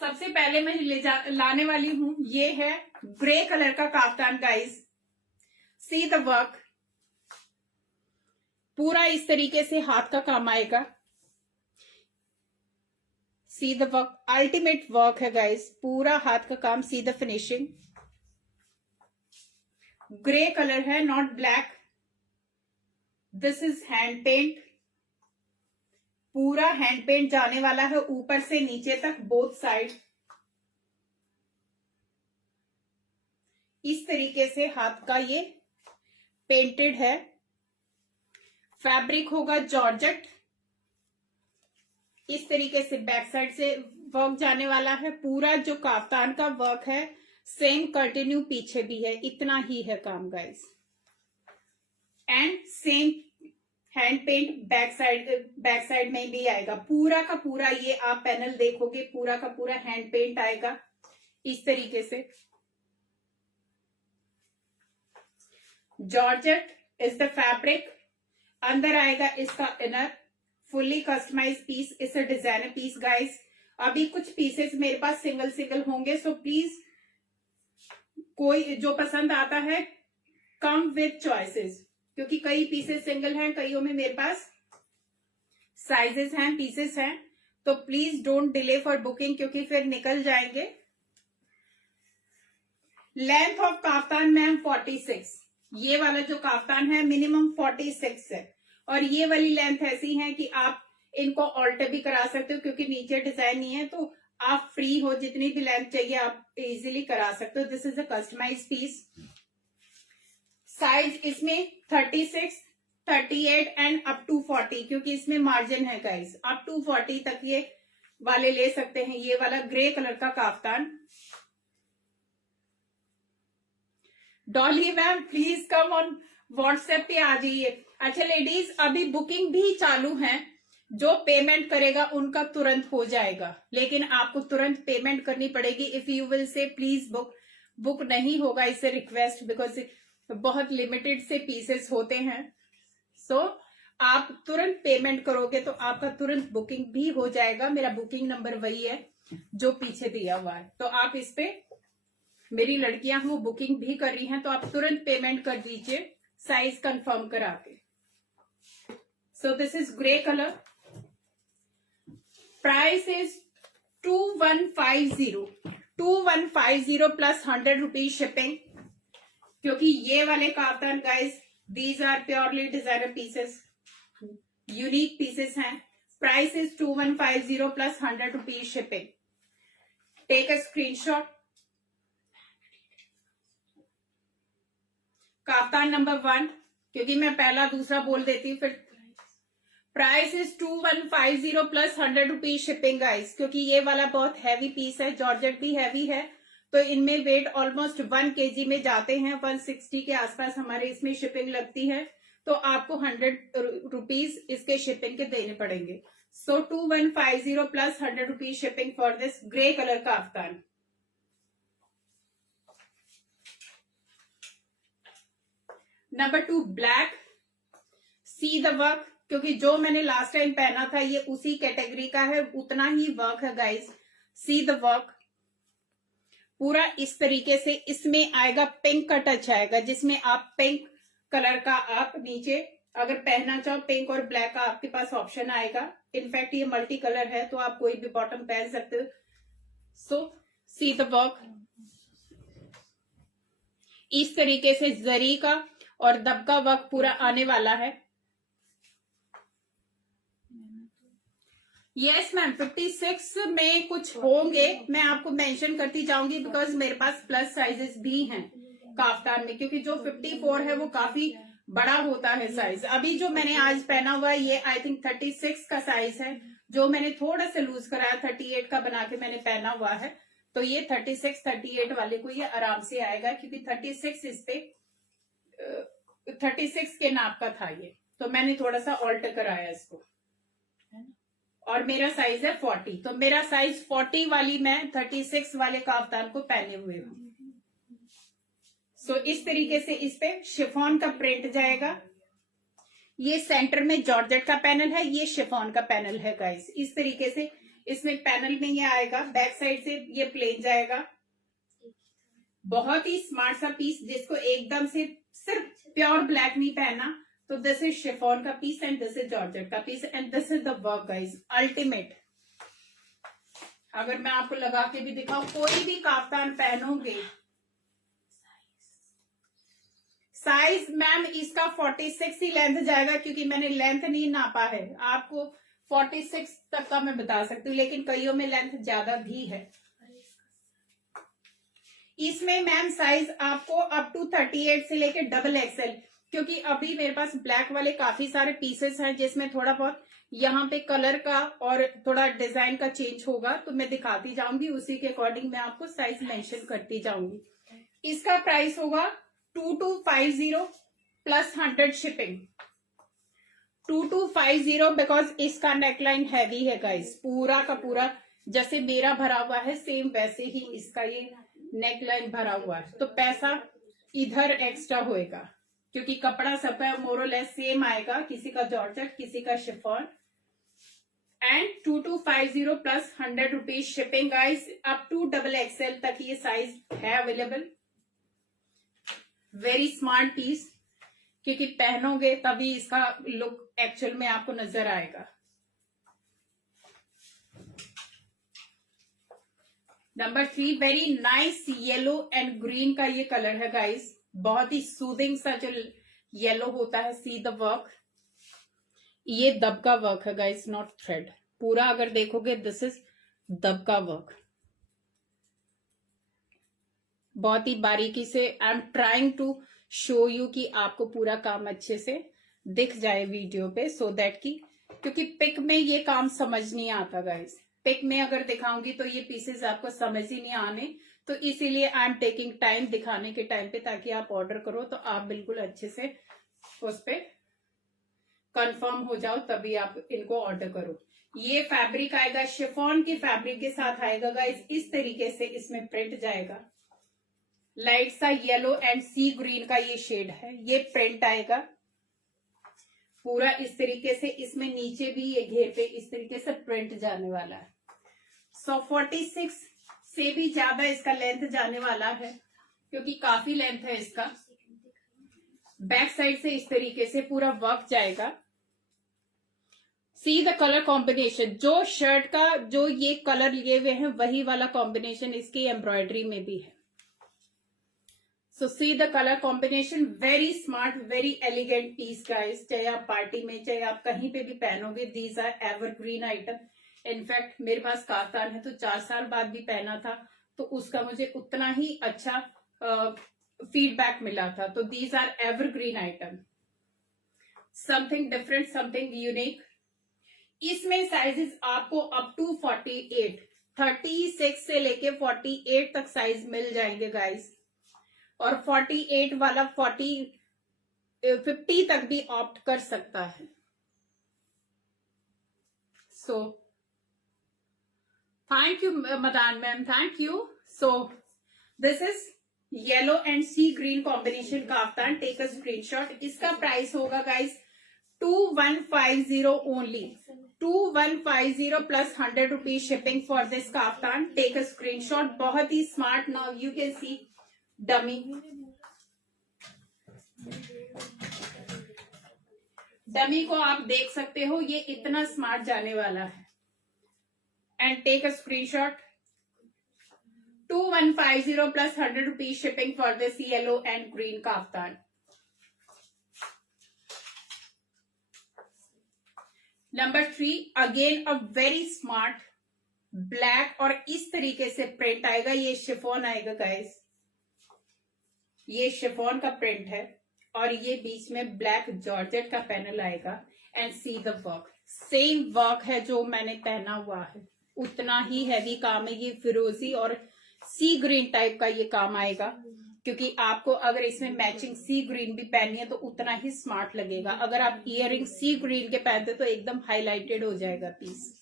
सबसे पहले मैं लाने वाली हूं, ये है ग्रे कलर का kaftan guys. See the work, पूरा इस तरीके से हाथ का काम आएगा। See the work, ultimate work है गाइस, पूरा हाथ का काम। See the finishing. Grey colour है, not black. This is hand paint, पूरा हैंड पेंट जाने वाला है ऊपर से नीचे तक, बोथ साइड। इस तरीके से हाथ का ये पेंटेड है। फैब्रिक होगा जॉर्जेट। इस तरीके से बैक साइड से वर्क जाने वाला है। पूरा जो काफ्तान का वर्क है सेम कंटिन्यू पीछे भी है, इतना ही है काम guys. And same hand paint back side में भी आएगा। पूरा का पूरा ये आप पैनल देखोगे, पूरा का पूरा हैंड पेंट आएगा इस तरीके से। Georgette is the fabric. अंदर आएगा इसका inner, fully customize piece. It's a designer piece guys. अभी कुछ पीसेस मेरे पास सिंगल सिंगल होंगे, सो प्लीज कोई जो पसंद आता है कम विथ चॉइसेस, क्योंकि कई पीसेस सिंगल हैं, कईयों में मेरे पास साइजेस हैं, पीसेस हैं। तो please don't delay for booking, क्योंकि फिर निकल जाएंगे। Length of kaftan ma'am 46। ये वाला जो काफ्तान है मिनिमम 46 है, और ये वाली लेंथ ऐसी है कि आप इनको ऑल्टर भी करा सकते हो, क्योंकि नीचे डिजाइन नहीं है, तो आप फ्री हो, जितनी भी लेंथ चाहिए आप इजीली करा सकते हो। This is a customize piece. Size इसमें 36, 38 एंड अप टू 40, क्योंकि इसमें मार्जिन है गाइस। अप टू 40 तक ये वाले ले सकते हैं। ये वाला ग्रे कलर का kaftan. Dolly ma'am please come on WhatsApp पे आ जाइए। अच्छा लेडीज, अभी बुकिंग भी चालू है। जो पेमेंट करेगा उनका तुरंत हो जाएगा, लेकिन आपको तुरंत पेमेंट करनी पड़ेगी। If you will say please book नहीं होगा, इसे रिक्वेस्ट, बिकॉज बहुत लिमिटेड से पीसेस होते हैं। सो आप तुरंत पेमेंट करोगे तो आपका तुरंत बुकिंग भी हो जाएगा। मेरा बुकिंग नंबर वही है जो पीछे दिया हुआ है, तो आप इस पे, मेरी लड़कियां वो बुकिंग भी कर रही हैं, तो आप तुरंत पेमेंट कर दीजिए साइज कंफर्म करा के। So this is grey colour. Price is 2150 plus 100 rupees shipping, क्योंकि ये वाले kaftan guys, these are purely designer pieces, unique pieces हैं। Price is 2150 plus 100 rupees shipping. Take a screenshot. Kaftan number 1, क्योंकि मैं पहला दूसरा बोल देती हूँ फिर। Price is 2150 plus 100 rupees shipping guys, क्योंकि ये वाला बहुत हैवी पीस है, जॉर्जेट भी हैवी है, तो इनमें वेट ऑलमोस्ट 1 kg में जाते हैं। 160 के आसपास हमारे इसमें शिपिंग लगती है, तो आपको 100 रुपीज इसके शिपिंग के देने पड़ेंगे। So 2150 plus 100 rupees shipping for this grey colour का kaftan. Number 2 black. See the work, क्योंकि जो मैंने लास्ट टाइम पहना था ये उसी कैटेगरी का है, उतना ही वर्क है गाइस। सी द वर्क, पूरा इस तरीके से। इसमें आएगा पिंक का टच आएगा, जिसमें आप पिंक कलर का आप नीचे अगर पहनना चाहो, पिंक और ब्लैक का आपके पास ऑप्शन आएगा। इनफैक्ट ये मल्टी कलर है, तो आप कोई भी बॉटम पहन सकते हो। सो सी द वर्क, इस तरीके से जरी का और दबका वर्क पूरा आने वाला है। यस मैम, 56 में कुछ होंगे, मैं आपको मेंशन करती जाऊंगी, बिकॉज मेरे पास प्लस साइजेस भी हैं काफ्तान में, क्योंकि जो 54 है वो काफी बड़ा होता है साइज। अभी जो मैंने आज पहना हुआ है ये आई थिंक 36 का साइज है, जो मैंने थोड़ा सा लूज कराया, 38 का बना के मैंने पहना हुआ है। तो ये 36, 38 वाले को ये आराम से आएगा, क्योंकि 36 इस पे 36 के नाप का था ये, तो मैंने थोड़ा सा ऑल्टर कराया इसको। और मेरा साइज है 40, तो मेरा साइज 40 वाली मैं 36 वाले काफ्तान को पहने हुए हूं। सो इस तरीके से इस पे शिफॉन का प्रिंट जाएगा। ये सेंटर में जॉर्जेट का पैनल है, ये शिफॉन का पैनल है गाइस। इस तरीके से इसमें पैनल में ये आएगा, बैक साइड से ये प्लेन जाएगा। बहुत ही स्मार्ट सा पीस, जिसको एकदम से सिर्फ प्योर ब्लैक नहीं पहना, तो दिस इज शिफॉन का piece and this is georgette का piece and this is the work guys, ultimate. अगर मैं आपको लगा के भी दिखाऊं, कोई भी काफ्तान पहनोगे, साइज मैम इसका 46 ही लेंथ जाएगा, क्योंकि मैंने लेंथ नहीं नापा है। आपको 46 तक का मैं बता सकती हूँ, लेकिन कईयों में लेंथ ज्यादा भी है। इसमें मैम साइज आपको अप टू 38 से लेके डबल एक्सएल, क्योंकि अभी मेरे पास ब्लैक वाले काफी सारे पीसेस हैं, जिसमें थोड़ा बहुत यहाँ पे कलर का और थोड़ा डिजाइन का चेंज होगा, तो मैं दिखाती जाऊंगी, उसी के अकॉर्डिंग मैं आपको साइज मेंशन करती जाऊंगी। इसका प्राइस होगा 2250 प्लस 100 शिपिंग। 2250 बिकॉज इसका नेकलाइन हैवी है गाइस, पूरा का पूरा जैसे मेरा भरा हुआ है सेम वैसे ही इसका ये नेकलाइन भरा हुआ है, तो पैसा इधर एक्स्ट्रा होएगा, क्योंकि कपड़ा सबका मोरलेस सेम आएगा, किसी का जॉर्जेट किसी का chiffon. And 2250 plus 100 rupees shipping guys, up to double XL तक ये साइज है अवेलेबल। वेरी स्मार्ट पीस, क्योंकि पहनोगे तभी इसका लुक एक्चुअल में आपको नजर आएगा। Number 3, very nice yellow and green का ये कलर है गाइस, बहुत ही सूदिंग सा जो येलो होता है। सी द वर्क, ये दबका वर्क है गाइस, नॉट थ्रेड। पूरा अगर देखोगे दिस इज दबका वर्क, बहुत ही बारीकी से। I am trying to show you कि आपको पूरा काम अच्छे से दिख जाए वीडियो पे, सो दैट कि क्योंकि पिक में ये काम समझ नहीं आता गाइस, पिक में अगर दिखाऊंगी तो ये पीसेस आपको समझ ही नहीं आने, तो इसीलिए आई एम टेकिंग टाइम दिखाने के टाइम पे, ताकि आप ऑर्डर करो तो आप बिल्कुल अच्छे से उस पे कंफर्म हो जाओ, तभी आप इनको ऑर्डर करो। ये फैब्रिक आएगा शिफॉन के फैब्रिक के साथ आएगा गाइस, इस तरीके से इसमें प्रिंट जाएगा। लाइट सा येलो एंड सी ग्रीन का ये शेड है, ये प्रिंट आएगा पूरा इस तरीके से। इसमें नीचे भी ये घेर पे इस तरीके से प्रिंट जाने वाला है। 46 से भी ज्यादा इसका लेंथ जाने वाला है, क्योंकि काफी लेंथ है इसका। बैक साइड से इस तरीके से पूरा वर्क जाएगा। सी द कलर कॉम्बिनेशन, जो शर्ट का जो ये कलर लिए हुए हैं वही वाला कॉम्बिनेशन इसकी एम्ब्रॉयडरी में भी है। So see the colour combination, very smart, very elegant piece guys, चाहे आप पार्टी में चाहे आप कहीं पे भी पहनोगे, these are evergreen item. In fact मेरे पास काफ्तान है तो 4 साल बाद भी पहना था, तो उसका मुझे उतना ही अच्छा फीडबैक मिला था। तो these are evergreen item, something different, something unique. इसमें साइजेस आपको अप टू 48, 36 से लेके 48 तक साइज मिल जाएंगे गाइस, और 48 वाला 50 तक भी ऑप्ट कर सकता है। So thank you Madan ma'am, thank you. So this is yellow and sea green combination kaftan, take a screenshot. इसका प्राइस होगा guys 2150 only, 2150 plus 100 rupees shipping for this kaftan. Take a screenshot, बहुत ही smart. Now you can see dummy, dummy को आप देख सकते हो, ये इतना स्मार्ट जाने वाला है। And take a screenshot, 2150 plus 100 rupees shipping for this yellow and green kaftan. Number 3, again a very smart black, और इस तरीके से प्रिंट आएगा। ये शिफॉन आएगा गाइस, ये शिफॉन का प्रिंट है, और ये बीच में ब्लैक जॉर्जेट का पैनल आएगा। And C the work, same work है जो मैंने पहना हुआ है, उतना ही हैवी काम है। ये फिरोजी और सी ग्रीन टाइप का ये काम आएगा, क्योंकि आपको अगर इसमें मैचिंग सी ग्रीन भी पहननी है तो उतना ही स्मार्ट लगेगा। अगर आप इयररिंग सी ग्रीन के पहनते तो एकदम हाईलाइटेड हो जाएगा piece.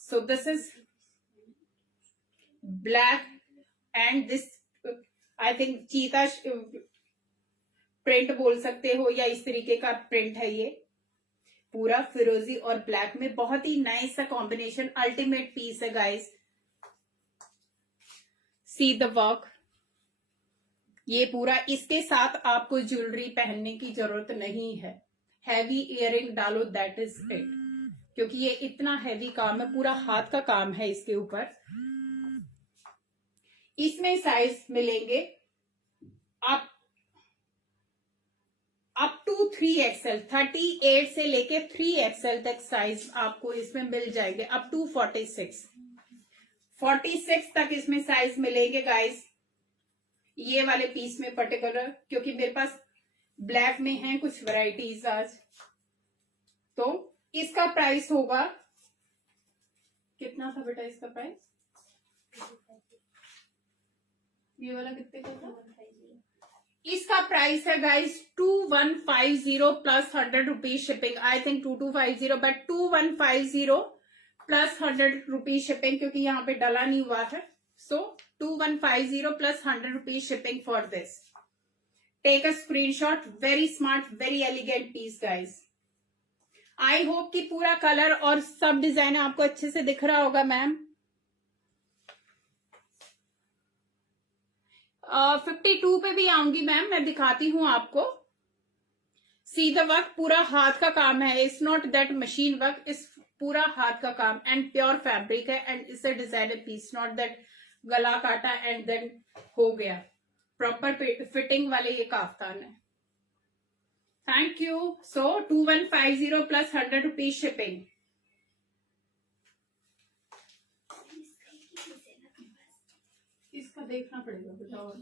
So this is black and this I think cheetah print बोल सकते हो, या इस तरीके का प्रिंट है। ये पूरा फिरोजी और ब्लैक में बहुत ही नाइस सा कॉम्बिनेशन, अल्टीमेट पीस है गाइस। सी द वर्क, ये पूरा, इसके साथ आपको ज्वेलरी पहनने की जरूरत नहीं है, हैवी इयररिंग डालो दैट इज इट, क्योंकि ये इतना हैवी काम है, पूरा हाथ का काम है इसके ऊपर। इसमें साइज मिलेंगे अप टू 3XL, 38 से लेके 3XL तक साइज आपको इसमें मिल जाएंगे, अप टू 46 तक इसमें साइज मिलेंगे गाइस, ये वाले पीस में पर्टिकुलर, क्योंकि मेरे पास ब्लैक में है कुछ वैरायटीज आज। तो इसका प्राइस होगा, कितना था बेटा इसका प्राइस? ये वाला कितने का था? इसका प्राइस है guys 2150 plus 100 rupees shipping, I think 2250, but 2150 plus 100 rupees shipping, क्योंकि यहाँ पे डला नहीं हुआ है। So 2150 plus 100 rupees shipping for this. Take a screenshot, very smart, very elegant piece guys. I hope कि पूरा कलर और सब डिजाइन आपको अच्छे से दिख रहा होगा मैम। 52 पे भी आऊंगी मैम, मैं दिखाती हूं आपको। सी द वर्क, पूरा हाथ का काम है, it's not that machine work, इस पूरा हाथ का काम एंड प्योर फैब्रिक है, and it's a designer piece, not that गला काटा एंड देन हो गया। प्रॉपर फिटिंग वाले ये काफ्तान है। Thank you. So 2150 plus 100 rupees shipping. इसका देखना पड़ेगा बेटा, और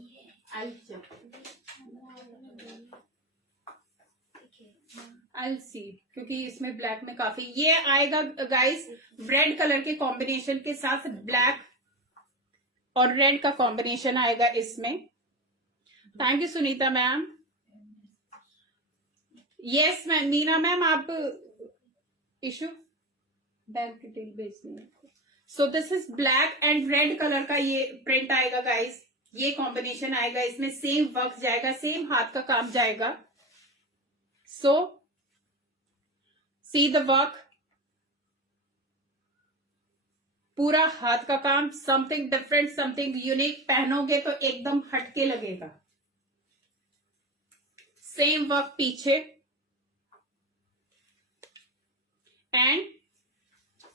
I'll see, क्योंकि इसमें ब्लैक में काफी ये आएगा गाइस, रेड कलर के कॉम्बिनेशन के साथ ब्लैक और रेड का कॉम्बिनेशन आएगा इसमें। Thank you Sunita ma'am. Yes ma'am, Meena ma'am आप इशू बैंक डिटेल भेजनी है। So this is black and red colour का ये प्रिंट आएगा गाइस, ये कॉम्बिनेशन आएगा इसमें, सेम वर्क जाएगा, सेम हाथ का काम जाएगा। सो सी द वर्क, पूरा हाथ का काम, समथिंग डिफरेंट, समथिंग यूनिक, पहनोगे तो एकदम हटके लगेगा। सेम वर्क पीछे, एंड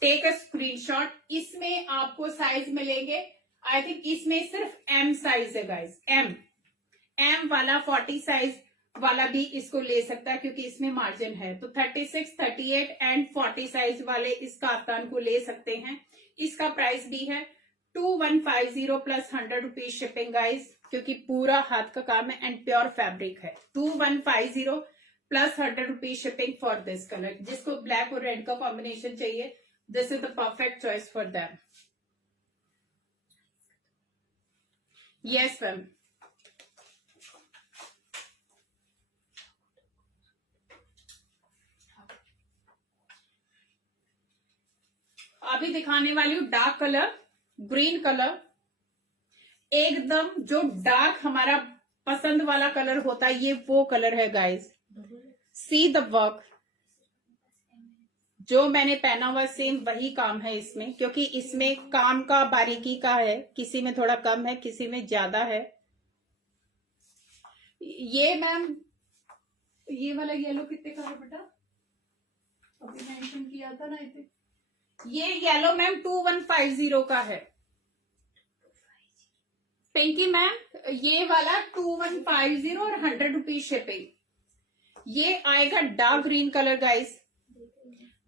टेक अ स्क्रीनशॉट। इसमें आपको साइज मिलेंगे, आई थिंक इसमें सिर्फ एम साइज है गाइस, एम वाला 40 साइज वाला भी इसको ले सकता है, क्योंकि इसमें मार्जिन है। तो 36, 38 एंड 40 साइज वाले इस काफ्तान को ले सकते हैं। इसका प्राइस भी है 2150 प्लस 100 रुपीज शिपिंग गाइस, क्योंकि पूरा हाथ का काम है एंड प्योर फैब्रिक है। 2150 plus 100 rupees shipping for this colour. जिसको ब्लैक और रेड का कॉम्बिनेशन चाहिए, this is the perfect choice for them. Yes ma'am. अभी दिखाने वाली हूँ डार्क कलर, ग्रीन कलर, एकदम जो डार्क हमारा पसंद वाला कलर होता है, ये वो कलर है गाइस। सी द वर्क, जो मैंने पहना हुआ सेम वही काम है इसमें, क्योंकि इसमें काम का बारीकी का है, किसी में थोड़ा कम है, किसी में ज्यादा है। ये मैम, ये वाला येलो कितने का है बेटा? अभी मेंशन किया था ना इसे। ये येलो मैम 2150 का है। पिंकी मैम, ये वाला 2150 और 100 रुपीज शिपिंग। ये आएगा डार्क ग्रीन कलर गाइस,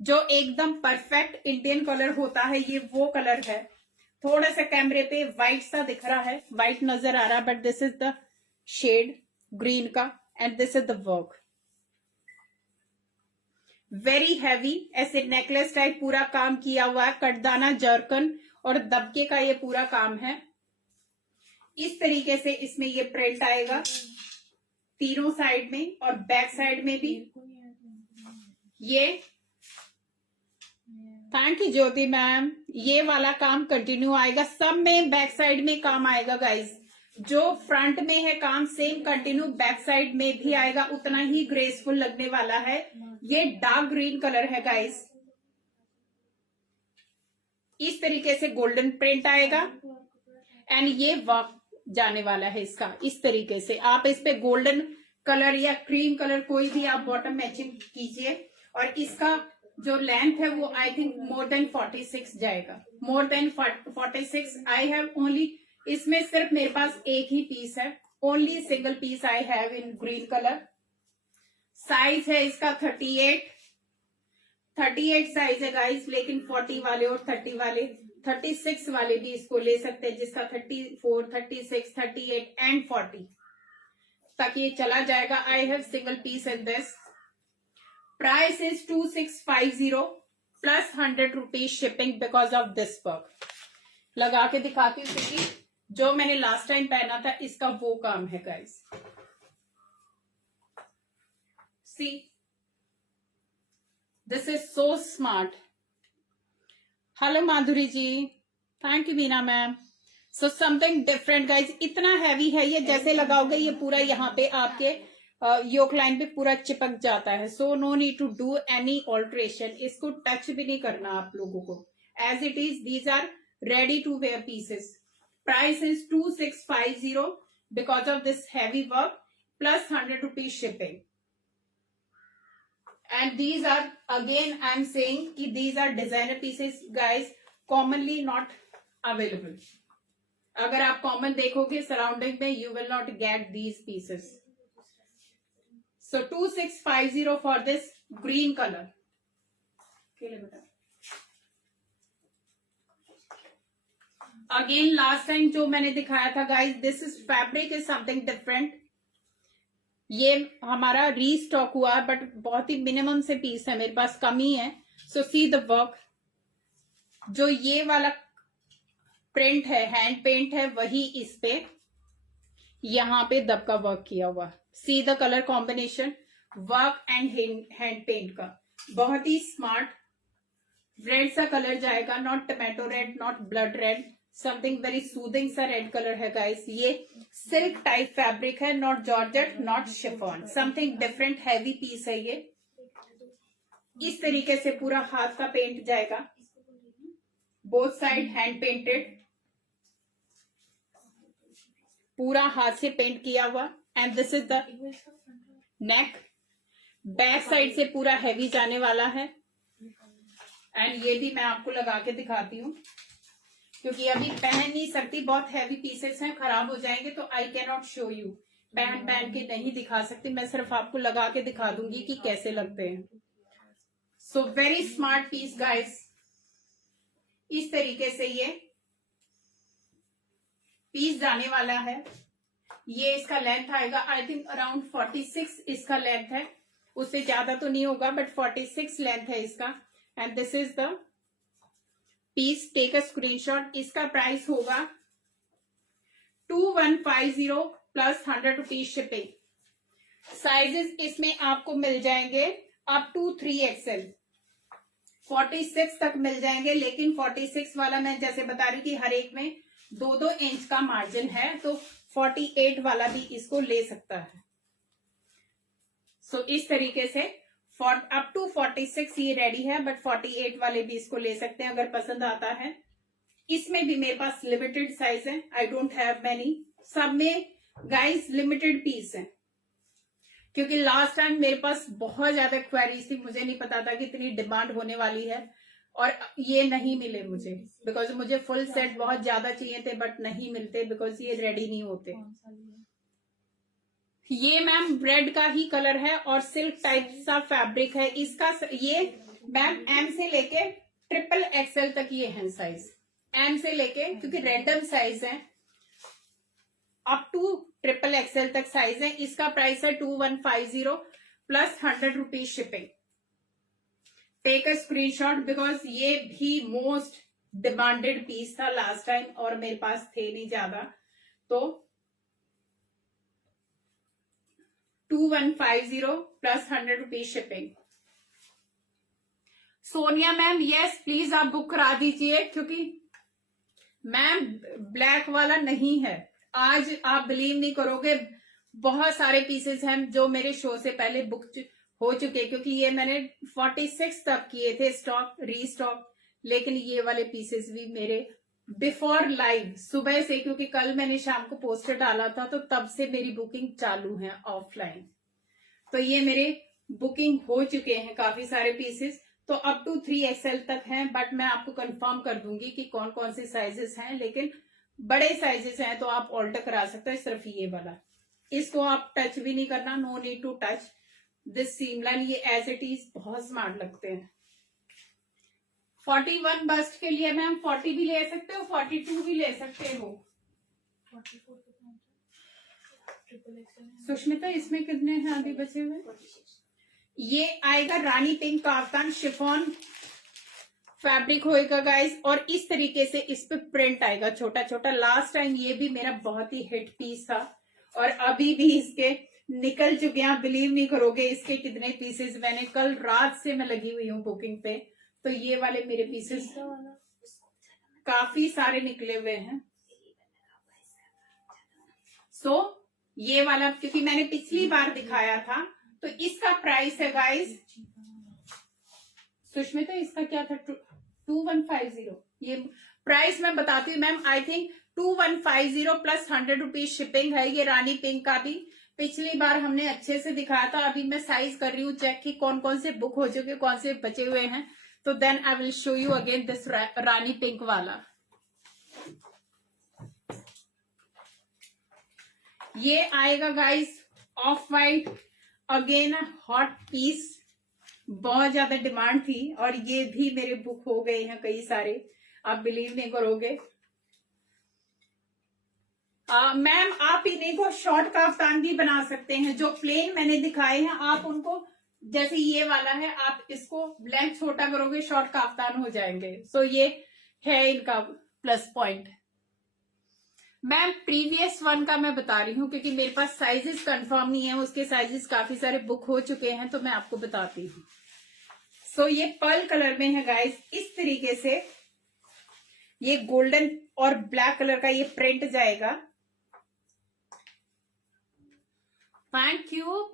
जो एकदम परफेक्ट इंडियन कलर होता है, ये वो कलर है। थोड़ा सा कैमरे पे व्हाइट सा दिख रहा है, व्हाइट नजर आ रहा है, but this is the shade green का, and this is the work. Very heavy, ऐसे नेकलेस टाइप पूरा काम किया हुआ है, कटदाना, जर्कन और दबके का ये पूरा काम है। इस तरीके से इसमें ये प्रिंट आएगा तीनों साइड में, और बैक साइड में भी ये। Thank you Jyoti ma'am. ये वाला काम कंटिन्यू आएगा, सब में बैक साइड में काम आएगा गाइस। जो फ्रंट में है काम सेम कंटिन्यू बैक साइड में भी आएगा, उतना ही ग्रेसफुल लगने वाला है। ये डार्क ग्रीन कलर है गाइस, इस तरीके से गोल्डन प्रिंट आएगा एंड ये वर्क जाने वाला है इसका। इस तरीके से आप इस पे गोल्डन कलर या क्रीम कलर कोई भी आप बॉटम मैचिंग कीजिए। और इसका जो लेंथ है वो आई थिंक मोर देन 46 जाएगा, more than 46। I have only, इसमें सिर्फ मेरे पास एक ही पीस है, only single piece I have in green colour. Size है इसका 38 साइज है गाइस, लेकिन 40 वाले और 30 वाले 36 वाले भी इसको ले सकते हैं, जिसका 34, 36, 38 एंड 40 तक ये चला जाएगा। I have single piece in this. Price is 2650 plus 100 rupees shipping because of this work. लगा के दिखाती हूँ क्योंकि जो मैंने लास्ट टाइम पहना था इसका वो काम है guys. See this is so smart. Hello Madhuri ji, thank you Veena ma'am. So something different guys. इतना हैवी है ये, जैसे लगाओगे ये पूरा यहाँ पे आपके योक लाइन पे पूरा चिपक जाता है। So no need to do any alteration, इसको टच भी नहीं करना आप लोगों को। As it is these are ready to wear pieces. Price is 2650 because of this heavy work plus 100 rupees shipping. And these are again I am saying कि these are designer pieces guys, commonly not available. अगर आप common देखोगे surrounding में you will not get these pieces. So 2650 for this green color. Again last time जो मैंने दिखाया था guys, this is fabric is something different. ये हमारा रीस्टॉक हुआ बट बहुत ही मिनिमम से पीस है मेरे पास, कम ही है। So see the work, जो ये वाला प्रिंट है हैंड पेंट है वही इस पे यहाँ पे दबका वर्क किया हुआ। See the colour combination, work and hand paint का बहुत ही स्मार्ट। रेड सा कलर जाएगा, not tomato red, not blood red, something very soothing सा रेड कलर है गाइस। ये सिल्क टाइप फैब्रिक है, not georgette, not chiffon, something different heavy piece है ये। इस तरीके से पूरा हाथ का पेंट जाएगा, बोथ साइड हैंड पेंटेड, पूरा हाथ से पेंट किया हुआ। And this is the neck, back side से पूरा हैवी जाने वाला है। एंड ये भी मैं आपको लगा के दिखाती हूँ क्योंकि अभी पहन नहीं सकती, बहुत हैवी पीसेस हैं, खराब हो जाएंगे, तो I can not show you. पहन के नहीं दिखा सकती, मैं सिर्फ आपको लगा के दिखा दूंगी कि कैसे लगते हैं। So very smart piece guys. इस तरीके से ये पीस जाने वाला है। ये इसका लेंथ आएगा आई थिंक अराउंड 46 इसका लेंथ है, उससे ज्यादा तो नहीं होगा बट 46 लेंथ है इसका। And this is the piece, take a screenshot. इसका प्राइस होगा 2150 प्लस 100 रुपीज शिपिंग। साइजेस इसमें आपको मिल जाएंगे अप टू 3XL, 46 तक मिल जाएंगे, लेकिन 46 वाला मैं जैसे बता रही थी हर एक में 2-2 इंच का मार्जिन है, तो 48 वाला भी इसको ले सकता है। सो इस तरीके से अप टू 46 ये रेडी है, बट 48 वाले भी इसको ले सकते हैं अगर पसंद आता है। इसमें भी मेरे पास लिमिटेड साइज है, आई डोंट हैव मैनी, सब में गाइस लिमिटेड पीस है क्योंकि लास्ट टाइम मेरे पास बहुत ज्यादा क्वेरीज थी, मुझे नहीं पता था कि इतनी डिमांड होने वाली है और ये नहीं मिले मुझे, बिकॉज मुझे फुल सेट बहुत ज्यादा चाहिए थे बट नहीं मिलते बिकॉज ये रेडी नहीं होते। ये मैम रेड का ही कलर है और सिल्क टाइप सा फैब्रिक है इसका। ये मैम एम से लेके XXL तक ये है साइज, एम से लेके, क्योंकि रैंडम साइज है, अप टू XXL तक साइज है। इसका प्राइस है 2150 plus 100 rupees shipping. Take a screenshot because ये भी मोस्ट डिमांडेड पीस था लास्ट टाइम और मेरे पास थे नहीं ज्यादा, तो 2150 plus 100 rupees shipping. Sonia ma'am yes please आप बुक करा दीजिए क्योंकि मैम ब्लैक वाला नहीं है, आज आप बिलीव नहीं करोगे, बहुत सारे पीसेस हैं जो मेरे शो से पहले बुक हो चुके, क्योंकि ये मैंने 46 तक किए थे स्टॉक रीस्टॉक, लेकिन ये वाले पीसेस भी मेरे बिफोर लाइव सुबह से, क्योंकि कल मैंने शाम को पोस्टर डाला था तो तब से मेरी बुकिंग चालू है ऑफलाइन। तो ये मेरे बुकिंग हो चुके हैं काफी सारे पीसेस, तो अप टू 3XL तक हैं, बट मैं आपको कंफर्म कर दूंगी कि कौन कौन से साइजेस हैं, लेकिन बड़े साइजेस हैं तो आप ऑल्टर करा सकते हो। सिर्फ ये वाला, इसको आप टच भी नहीं करना, no need to touch this seam line, ये एज इट इज बहुत स्मार्ट लगते हैं। 41 बस्ट के लिए मैम 40 भी ले सकते हो, 42 भी ले सकते हो। सुष्मिता इसमें कितने हैं अभी बचे हुए? ये आएगा रानी पिंक काफ्तान, शिफॉन फैब्रिक होएगा गाइस, और इस तरीके से इस पे प्रिंट आएगा छोटा छोटा। लास्ट टाइम ये भी मेरा बहुत ही हिट पीस था और अभी भी इसके निकल चुके हैं, बिलीव नहीं करोगे इसके कितने पीसेस मैंने कल रात से मैं लगी हुई हूँ बुकिंग पे। तो ये वाले मेरे पीसेस काफी सारे निकले हुए हैं। सो ये वाला क्योंकि मैंने पिछली बार दिखाया था, तो इसका प्राइस है गाइस, सुष्मिता इसका क्या था, 2150। ये प्राइस मैं बताती हूँ ma'am, I think 2150 plus 100 rupees shipping है। ये रानी पिंक का भी पिछली बार हमने अच्छे से दिखाया था। अभी मैं साइज कर रही हूँ चेक कि कौन कौन से बुक हो चुके, कौन से बचे हुए हैं, तो then I will show you again this rani pink वाला। ये आएगा guys off white, again hot piece, बहुत ज्यादा डिमांड थी और ये भी मेरे बुक हो गए हैं कई सारे, आप बिलीव नहीं करोगे। मैम आप इन्हीं को शॉर्ट काफ्तान भी बना सकते हैं, जो प्लेन मैंने दिखाए हैं आप उनको, जैसे ये वाला है आप इसको लेंथ छोटा करोगे शॉर्ट काफ्तान हो जाएंगे। सो ये है इनका plus point. Ma'am previous one का मैं बता रही हूँ क्योंकि मेरे पास साइजेस कंफर्म नहीं है, उसके साइजेस काफी सारे बुक हो चुके हैं, तो मैं आपको बताती हूँ। सो ये पर्ल कलर में है गाइस, इस तरीके से ये गोल्डन और ब्लैक कलर का ये प्रिंट जाएगा। Thank you.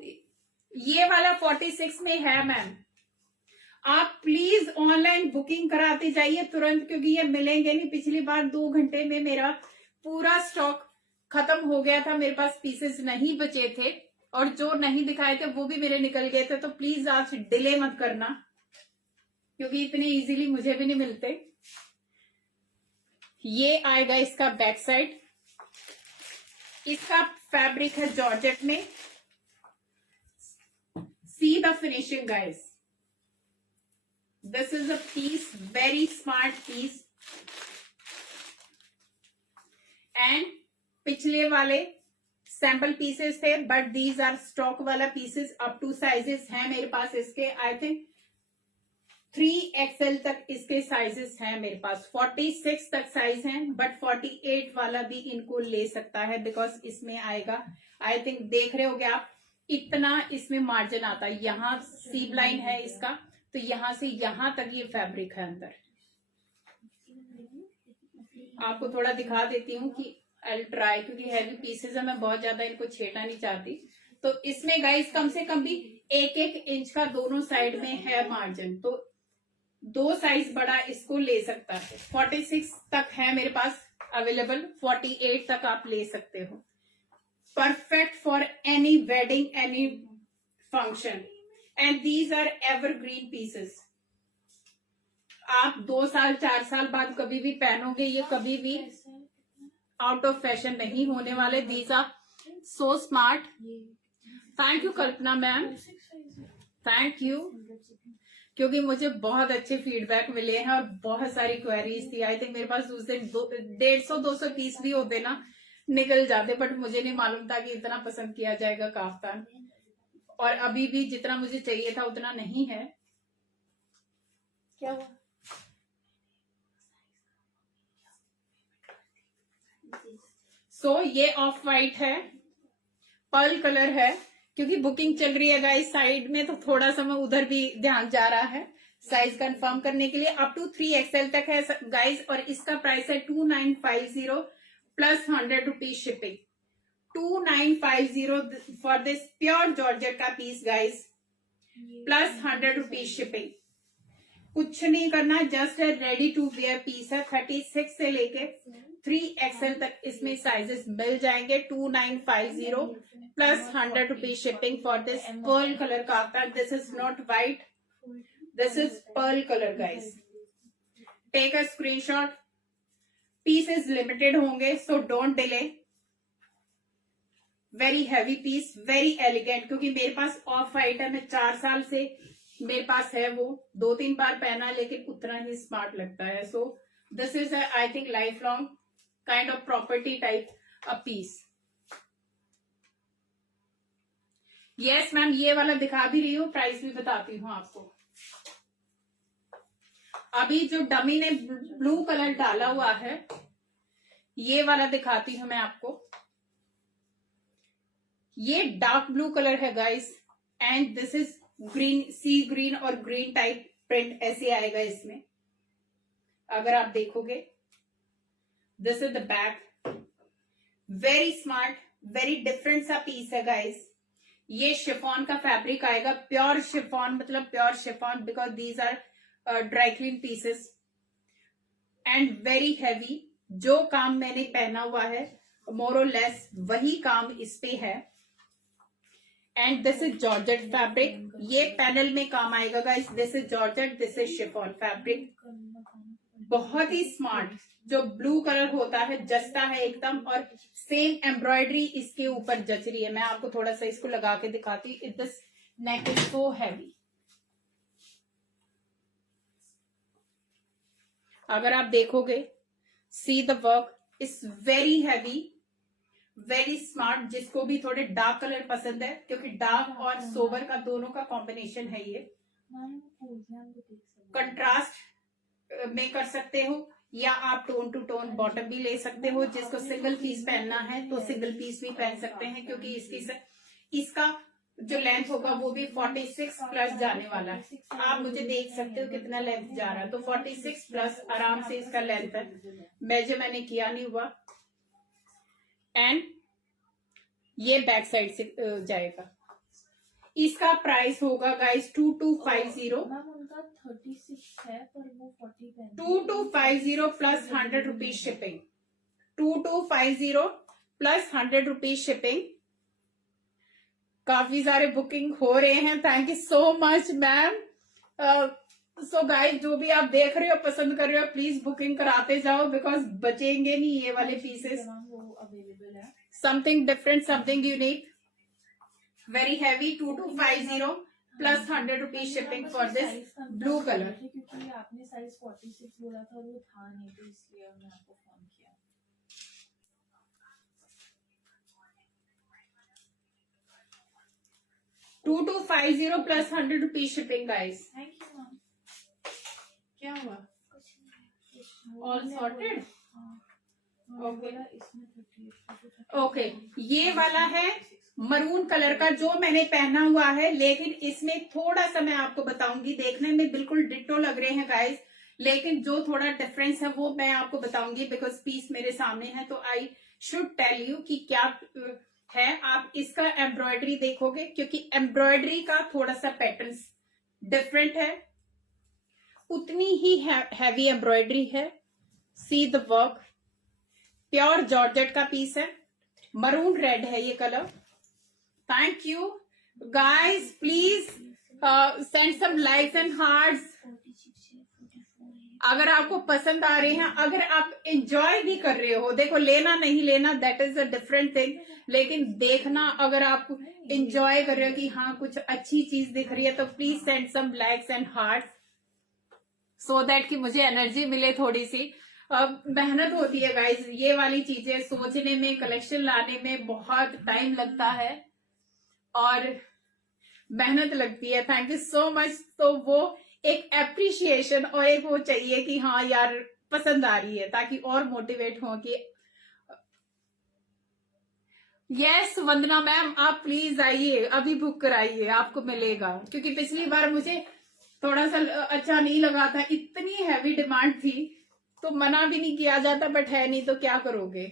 ये वाला 46 में है मैम, आप प्लीज ऑनलाइन बुकिंग कराते जाइए तुरंत, क्योंकि ये मिलेंगे नहीं। पिछली बार 2 घंटे में मेरा पूरा स्टॉक खत्म हो गया था, मेरे पास पीसेस नहीं बचे थे और जो नहीं दिखाए थे वो भी मेरे निकल गए थे। तो प्लीज आप डिले मत करना, क्योंकि इतने इजीली मुझे भी नहीं मिलते। ये आएगा इसका बैक साइड, इसका फैब्रिक है जॉर्जेट में। See the finishing guys, this is a piece, very smart piece. And पिछले वाले सैंपल पीसेस थे, बट दीज आर स्टॉक वाला पीसेस। अप टू साइजेस हैं मेरे पास इसके, आई थिंक 3XL तक इसके साइजेस हैं मेरे पास। 46 तक साइज हैं, बट 48 वाला भी इनको ले सकता है, बिकॉज इसमें आएगा, आई थिंक देख रहे होगे आप, इतना इसमें मार्जिन आता है। यहाँ सीम लाइन है इसका, तो यहां से यहां तक ये फैब्रिक है अंदर। आपको थोड़ा दिखा देती हूँ कि आई ट्राई, क्योंकि हैवी पीसेस है, मैं बहुत ज्यादा इनको छेड़ना नहीं चाहती। तो इसमें गाइस कम से कम भी 1-1 इंच का दोनों साइड में है मार्जिन, तो 2 साइज बड़ा इसको ले सकता है। 46 तक है मेरे पास अवेलेबल, 48 तक आप ले सकते हो। Perfect for any wedding, any function, and these are evergreen pieces. आप 2 साल 4 साल बाद कभी भी पहनोगे, ये कभी भी आउट ऑफ फैशन नहीं होने वाले। These are so smart. Thank you Kalpana ma'am, thank you, क्योंकि मुझे बहुत अच्छे फीडबैक मिले हैं और बहुत सारी क्वेरीज थी। आई थिंक मेरे पास उस दिन 150-200 पीस भी होते ना, निकल जाते, बट मुझे नहीं मालूम था कि इतना पसंद किया जाएगा काफ्तान, और अभी भी जितना मुझे चाहिए था उतना नहीं है। क्या हुआ? सो ये ऑफ वाइट है, पर्ल कलर है, क्योंकि बुकिंग चल रही है गाइस साइड में, तो थोड़ा सा मैं उधर भी ध्यान जा रहा है साइज कंफर्म करने के लिए। अप टू 3XL तक है गाइस, और इसका प्राइस है 2950 plus 100 rupees shipping, 2950 for this pure georgette का piece guys, plus 100 rupees shipping. कुछ नहीं करना, just ready to wear piece है। 36 से लेके 3XL तक इसमें साइजेस मिल जाएंगे। 2950 plus 100 rupees shipping for this pearl colour का आता है। This is not white, this is pearl colour guys. Take a screenshot, pieces limited होंगे so don't delay. Very heavy piece, very elegant, क्योंकि मेरे पास ऑफ वाइट है, मैं 4 साल से मेरे पास है, वो 2-3 बार पहना लेकिन उतना ही स्मार्ट लगता है। So this is I think life long kind of property type a piece. Yes ma'am, ये वाला दिखा भी रही हूँ, प्राइस भी बताती हूँ आपको। अभी जो डमी ने ब्लू कलर डाला हुआ है, ये वाला दिखाती हूँ मैं आपको। ये डार्क ब्लू कलर है guys, and this is green, sea green और ग्रीन टाइप प्रिंट ऐसे आएगा इसमें। अगर आप देखोगे, this is the back, very smart, very different सा पीस है गाइस। ये शिफॉन का फैब्रिक आएगा, प्योर शिफॉन, मतलब pure chiffon, because these are dry clean pieces and very heavy. जो काम मैंने पहना हुआ है मोर और लेस वही काम इस पे है। And this is georgette fabric, ये पैनल में काम आएगा guys. This is georgette, this is chiffon fabric, बहुत ही स्मार्ट। जो ब्लू कलर होता है जचता है एकदम, और सेम एम्ब्रॉयडरी इसके ऊपर जच रही है। मैं आपको थोड़ा सा इसको लगा के दिखाती हूँ। This neck is so heavy. अगर आप देखोगे, सी the work is very heavy, very smart. जिसको भी थोड़े डार्क कलर पसंद है, क्योंकि डार्क और सोबर का दोनों का कॉम्बिनेशन है, ये कंट्रास्ट में कर सकते हो, या आप टोन टू टोन बॉटम भी ले सकते हो। जिसको सिंगल पीस पहनना है तो सिंगल पीस भी पहन सकते हैं, क्योंकि इसका जो लेंथ होगा वो भी 46 प्लस जाने वाला है। आप मुझे देख सकते हो कितना लेंथ जा रहा है, तो 46 प्लस आराम से इसका लेंथ है। मेजर मैंने किया नहीं हुआ। एंड ये बैक साइड से जाएगा। इसका प्राइस होगा guys 2250। 2250 plus 100 rupees shipping, 2250 plus 100 rupees shipping. काफी सारे बुकिंग हो रहे हैं, thank you so much ma'am. So guys, जो भी आप देख रहे हो, पसंद कर रहे हो, प्लीज बुकिंग कराते जाओ, बिकॉज बचेंगे नहीं ये वाले pieces. Something different, something unique, very heavy. 2250 plus 100 rupees shipping for this blue colour. क्योंकि आपने साइज 46 बोला था, वो था नहीं, तो इसलिए मैंने आपको फोन किया। $2250 plus 100 rupees shipping guys. Thank you ma'am. क्या हुआ? All sorted? ओके, ये वाला है मरून कलर का जो मैंने पहना हुआ है, लेकिन इसमें थोड़ा सा मैं आपको बताऊंगी। देखने में बिल्कुल डिट्टो लग रहे हैं गाइस, लेकिन जो थोड़ा डिफरेंस है वो मैं आपको बताऊंगी, बिकॉज पीस मेरे सामने है, तो आई शुड टेल यू कि क्या है। आप इसका एम्ब्रॉयडरी देखोगे, क्योंकि एम्ब्रॉयडरी का थोड़ा सा पैटर्न डिफरेंट है, उतनी ही हैवी एम्ब्रॉयडरी है। See the work, pure georgette का पीस है, मरून रेड है ये colour. Thank you guys, please send some likes and hearts अगर आपको पसंद आ रहे हैं, अगर आप एंजॉय भी कर रहे हो। देखो, लेना नहीं लेना that is a different thing, लेकिन देखना अगर आप एंजॉय कर रहे हो कि हाँ कुछ अच्छी चीज दिख रही है, तो please send some likes and hearts, so that कि मुझे एनर्जी मिले थोड़ी सी। मेहनत होती है गाइज, ये वाली चीजें सोचने में, कलेक्शन लाने में बहुत टाइम लगता है और मेहनत लगती है। Thank you so much. तो वो एक एप्रिशिएशन और एक वो चाहिए कि हाँ यार पसंद आ रही है, ताकि और मोटिवेट हो कि यस वंदना मैम, आप प्लीज आइए, अभी बुक कराइए, आपको मिलेगा। क्योंकि पिछली बार मुझे थोड़ा सा अच्छा नहीं लगा था, इतनी हैवी डिमांड थी, तो मना भी नहीं किया जाता, बट है नहीं तो क्या करोगे।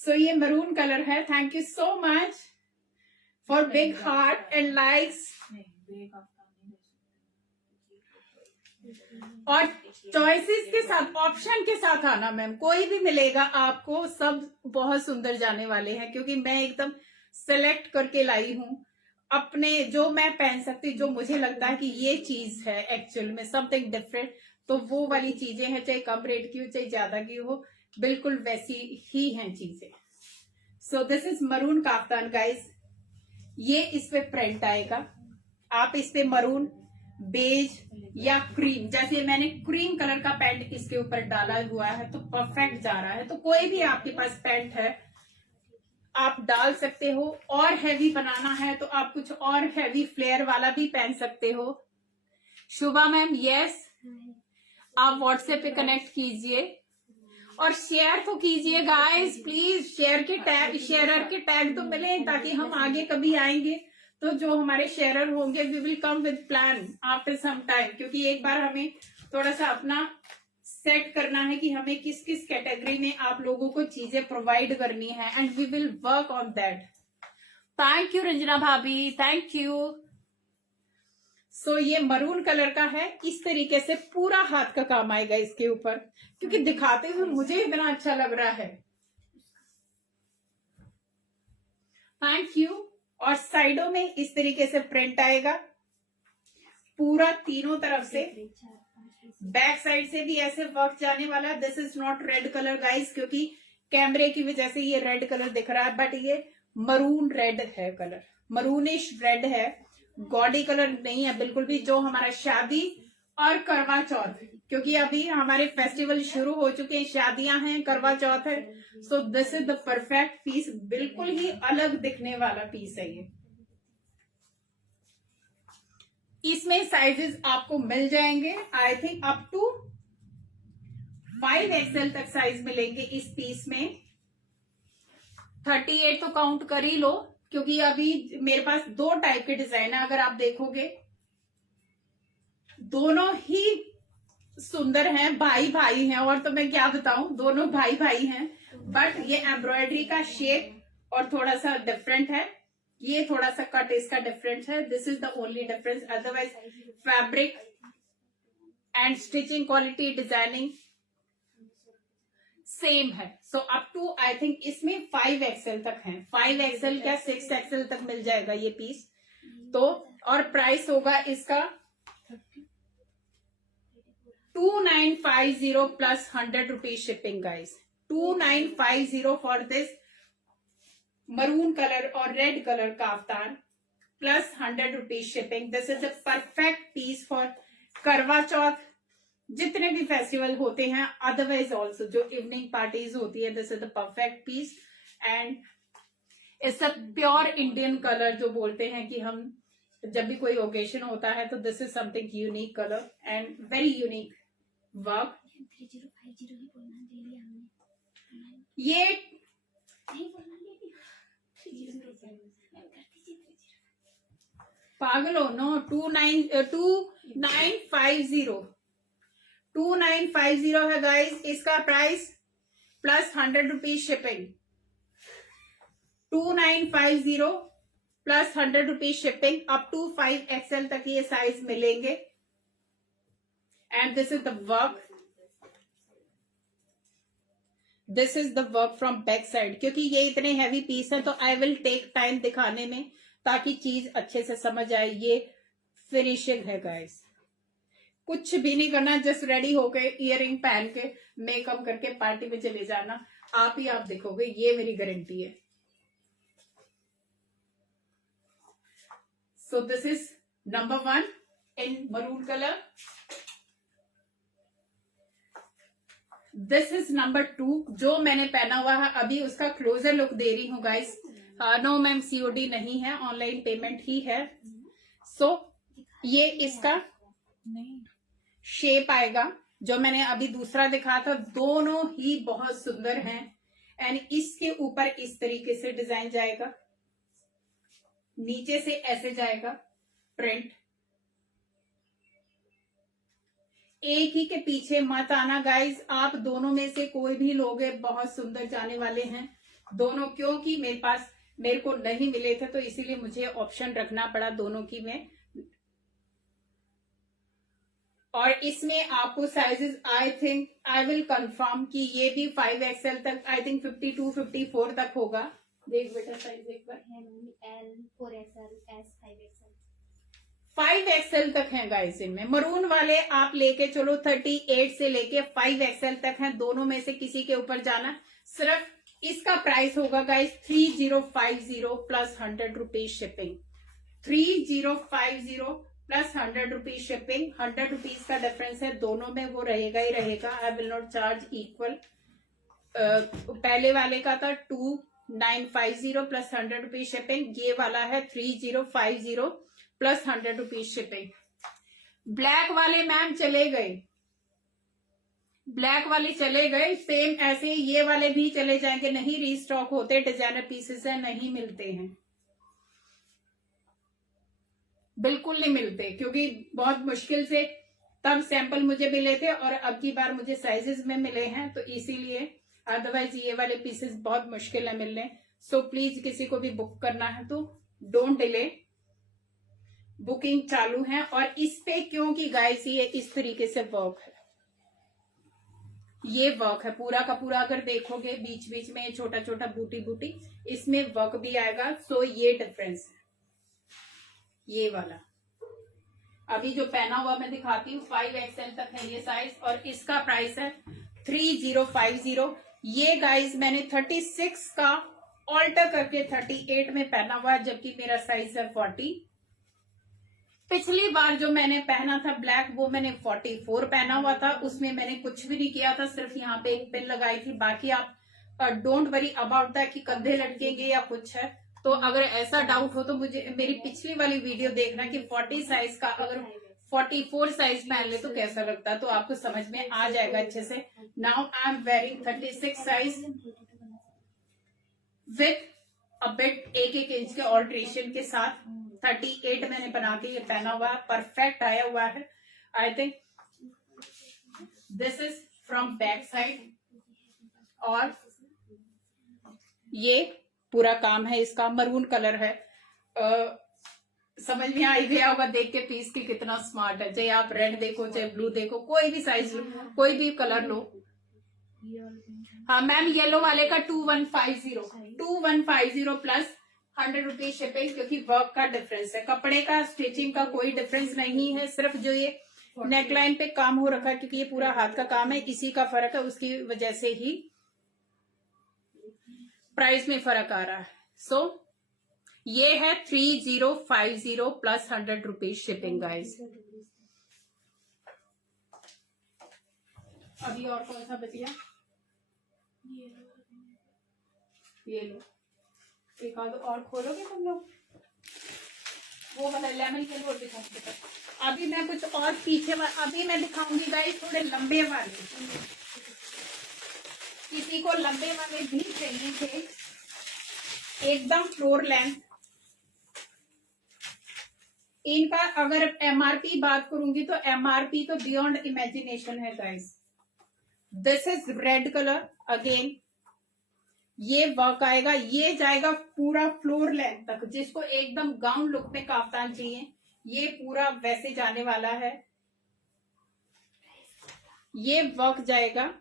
सो ये मरून कलर है. Thank you so much for big heart and likes. नहीं बेग आफ्तान नहीं दे सकते. और चॉइसेस के साथ, ऑप्शन के साथ आना मैम. कोई भी मिलेगा आपको, सब बहुत सुंदर जाने वाले हैं क्योंकि मैं एकदम सेलेक्ट करके लाई हूँ अपने, जो मैं पहन सकती, जो मुझे लगता है कि ये चीज है एक्चुअल में समथिंग डिफरेंट, तो वो वाली चीजें हैं, चाहे कम रेट की हो चाहे ज्यादा की हो, बिल्कुल वैसी ही हैं चीजें. सो this is maroon kaftan guys. ये इस पे प्रिंट आएगा. आप इस पे मरून, बेज या क्रीम, जैसे मैंने क्रीम कलर का पैंट इसके ऊपर डाला हुआ है तो परफेक्ट जा रहा है. तो कोई भी आपके पास पैंट है आप डाल सकते हो. और हैवी बनाना है तो आप कुछ और हैवी फ्लेयर वाला भी पहन सकते हो. शुभा मैम यस, आप व्हाट्सएप पे कनेक्ट कीजिए और शेयर तो कीजिए गाइस प्लीज. शेयरर के टैग तो मिले ताकि हम आगे कभी आएंगे तो जो हमारे शेयरर होंगे we will come with plan after some time, क्योंकि एक बार हमें थोड़ा सा अपना सेट करना है कि हमें किस किस कैटेगरी में आप लोगों को चीजें प्रोवाइड करनी है and we will work on that. Thank you Ranjana भाभी, थैंक यू. सो ये मरून कलर का है. इस तरीके से पूरा हाथ का काम आएगा इसके ऊपर, क्योंकि दिखाते हुए मुझे इतना अच्छा लग रहा है. Thank you. और साइडों में इस तरीके से प्रिंट आएगा पूरा तीनों तरफ से. बैक साइड से भी ऐसे वर्क जाने वाला. This is not red colour guys, क्योंकि कैमरे की वजह से ये रेड कलर दिख रहा है, बट ये मरून रेड है कलर, मरूनिश रेड है, गॉडी कलर नहीं है बिल्कुल भी. जो हमारा शादी और करवा चौथ, क्योंकि अभी हमारे फेस्टिवल शुरू हो चुके हैं, शादियां हैं, करवा चौथ है. So this is the perfect piece. बिल्कुल ही अलग दिखने वाला पीस है ये. इसमें साइजेस आपको मिल जाएंगे आई थिंक अप टू 5XL तक साइज मिलेंगे इस पीस में. 38 तो काउंट कर ही लो, क्योंकि अभी मेरे पास दो टाइप के डिजाइन है. अगर आप देखोगे दोनों ही सुंदर हैं, भाई भाई हैं, और तो मैं क्या बताऊं, दोनों भाई भाई हैं. बट ये एम्ब्रॉयडरी का शेप और थोड़ा सा डिफरेंट है, ये थोड़ा सा कट इसका डिफरेंट है. This is the only difference. Otherwise fabric and stitching quality, designing same है. So up to I think इसमें 5XL तक है. 5XL क्या 6XL तक मिल जाएगा ये पीस. तो और प्राइस होगा इसका 2950 plus 100 rupees shipping guys. 2950 for this maroon colour और red colour kaftan plus 100 rupees shipping. This is a perfect piece for Karva Chauth, जितने भी फेस्टिवल होते हैं, अदरवाइज ऑल्सो जो इवनिंग पार्टीज होती है. This is the perfect piece and it's a pure Indian colour, जो बोलते हैं कि हम जब भी कोई ओकेशन होता है तो this is something unique colour and very unique work. 3050 ही बोलना दे लिया हमने. ये नहीं बोलना दे लिया. 3050 मैं करती थी 30. पागल हो नो. 2950 है गाइस. इसका price plus 100 rupees shipping. 2950 plus 100 rupees shipping. Up to 5XL तक ये साइज मिलेंगे. And this is the work. This is the work from back side. क्योंकि ये इतने हैवी पीस है तो आई विल टेक टाइम दिखाने में ताकि चीज अच्छे से समझ आए. ये फिनिशिंग है गाइस. कुछ भी नहीं करना, जस्ट रेडी होके इयररिंग पहन के मेकअप करके पार्टी में चले जाना. आप ही आप देखोगे, ये मेरी गारंटी है. So this is number 1 in maroon colour. This is number 2 जो मैंने पहना हुआ है अभी, उसका क्लोजर लुक दे रही हूँ गाइस. नो मैम COD नहीं है, ऑनलाइन पेमेंट ही है. सो ये इसका नहीं शेप आएगा जो मैंने अभी दूसरा दिखा था. दोनों ही बहुत सुंदर हैं एंड इसके ऊपर इस तरीके से डिजाइन जाएगा, नीचे से ऐसे जाएगा प्रिंट. एक ही के पीछे मत आना गाइस. आप दोनों में से कोई भी लोगे, बहुत सुंदर जाने वाले हैं. दोनों, क्योंकि मेरे को नहीं मिले थे तो इसीलिए मुझे ऑप्शन रखना पड़ा दोनों की में। और इसमें आपको साइजेस आई विल कंफर्म कि ये भी 5XL तक, आई थिंक 52 54 तक होगा। देख बेटा साइज एक बार। L 4XL S 5XL 5XL तक है गाइस इनमें। मरून वाले आप लेके चलो 38 से लेके 5XL तक हैं, दोनों में से किसी के ऊपर जाना। सिर्फ इसका प्राइस होगा guys 3050 plus 100 rupees shipping. 3050 plus 100 rupees shipping. 100 rupees का डिफरेंस है, दोनों में वो रहेगा ही रहेगा। I will not charge equal. पहले वाले का था 2950 प्लस 100 रुपीज शिपिंग, ये वाला है 3050 प्लस 100 रुपीज शिपिंग। ब्लैक वाले मैम चले गए, ब्लैक वाले चले गए। सेम ऐसे ये वाले भी चले जाएंगे, नहीं रीस्टॉक होते, डिजाइनर पीसेस है, नहीं मिलते हैं, बिल्कुल नहीं मिलते, क्योंकि बहुत मुश्किल से तब सैंपल मुझे मिले थे और अब की बार मुझे साइजेस में मिले हैं, तो इसीलिए। अदरवाइज ये वाले पीसेस बहुत मुश्किल है मिलने। सो प्लीज किसी को भी बुक करना है तो डोंट डिले, बुकिंग चालू है। और इस पे क्योंकि गाइस ये इस तरीके से वर्क है, ये वर्क है पूरा का पूरा। अगर देखोगे बीच बीच में छोटा छोटा बूटी बूटी, इसमें वर्क भी आएगा। सो ये डिफरेंस है, ये वाला। अभी जो पहना हुआ मैं दिखाती हूँ 5XL तक है ये साइज, और इसका प्राइस है 3050। ये गाइस मैंने 36 का ऑल्टर करके 38 में पहना हुआ है, जबकि मेरा साइज है 40। पिछली बार जो मैंने पहना था ब्लैक, वो मैंने 44 पहना हुआ था, उसमें मैंने कुछ भी नहीं किया था, सिर्फ यहाँ पे एक पिन लगाई थी। बाकी आप डोंट वरी अबाउट दैट कि कंधे लटकेंगे या कुछ है। तो अगर ऐसा डाउट हो तो मुझे मेरी पिछली वाली वीडियो देखना कि 40 साइज का अगर 44 साइज पहन ले तो कैसा लगता है, तो आपको समझ में आ जाएगा अच्छे से। Now I am wearing 36 size with a bit 1-1 inch के ऑल्ट्रेशन के साथ। 38 मैंने बना के ये पहना हुआ है, परफेक्ट आया हुआ है। I think this is from back side, और ये पूरा काम है इसका, मरून कलर है। समझ में आ ही गया होगा देख के पीस की कितना स्मार्ट है। चाहे आप रेड देखो चाहे ब्लू देखो, कोई भी साइज लो, कोई भी कलर लो। हाँ मैम, येलो वाले का 2150 प्लस 100 रुपीज शिपिंग, क्योंकि वर्क का डिफरेंस है। कपड़े का स्टिचिंग का कोई डिफरेंस नहीं है, सिर्फ जो ये नेकलाइन पे काम हो रखा है, क्योंकि ये पूरा हाथ का काम है, इसी का फर्क है, उसकी वजह से ही प्राइस में फर्क आ रहा है। सो ये है 3050 प्लस 100 रुपीज शिपिंग गाइस। अभी और कौन सा बच गया? ये लो, एक आध और खोलोगे तुम लोग? वो वाला लेमन के और दिखाओगे। अभी मैं कुछ और पीछे अभी मैं दिखाऊंगी गाइस थोड़े लंबे वाले। किसी को लंबे वाले भी चाहिए थे, एकदम फ्लोर लेंथ। इनका अगर एमआरपी बात करूंगी तो एमआरपी तो बियॉन्ड इमेजिनेशन है guys. This is red colour again, ये वर्क आएगा, ये जाएगा पूरा फ्लोर लेंथ तक। जिसको एकदम गाउन लुक में काफ्तान चाहिए, ये पूरा वैसे जाने वाला है। ये वर्क जाएगा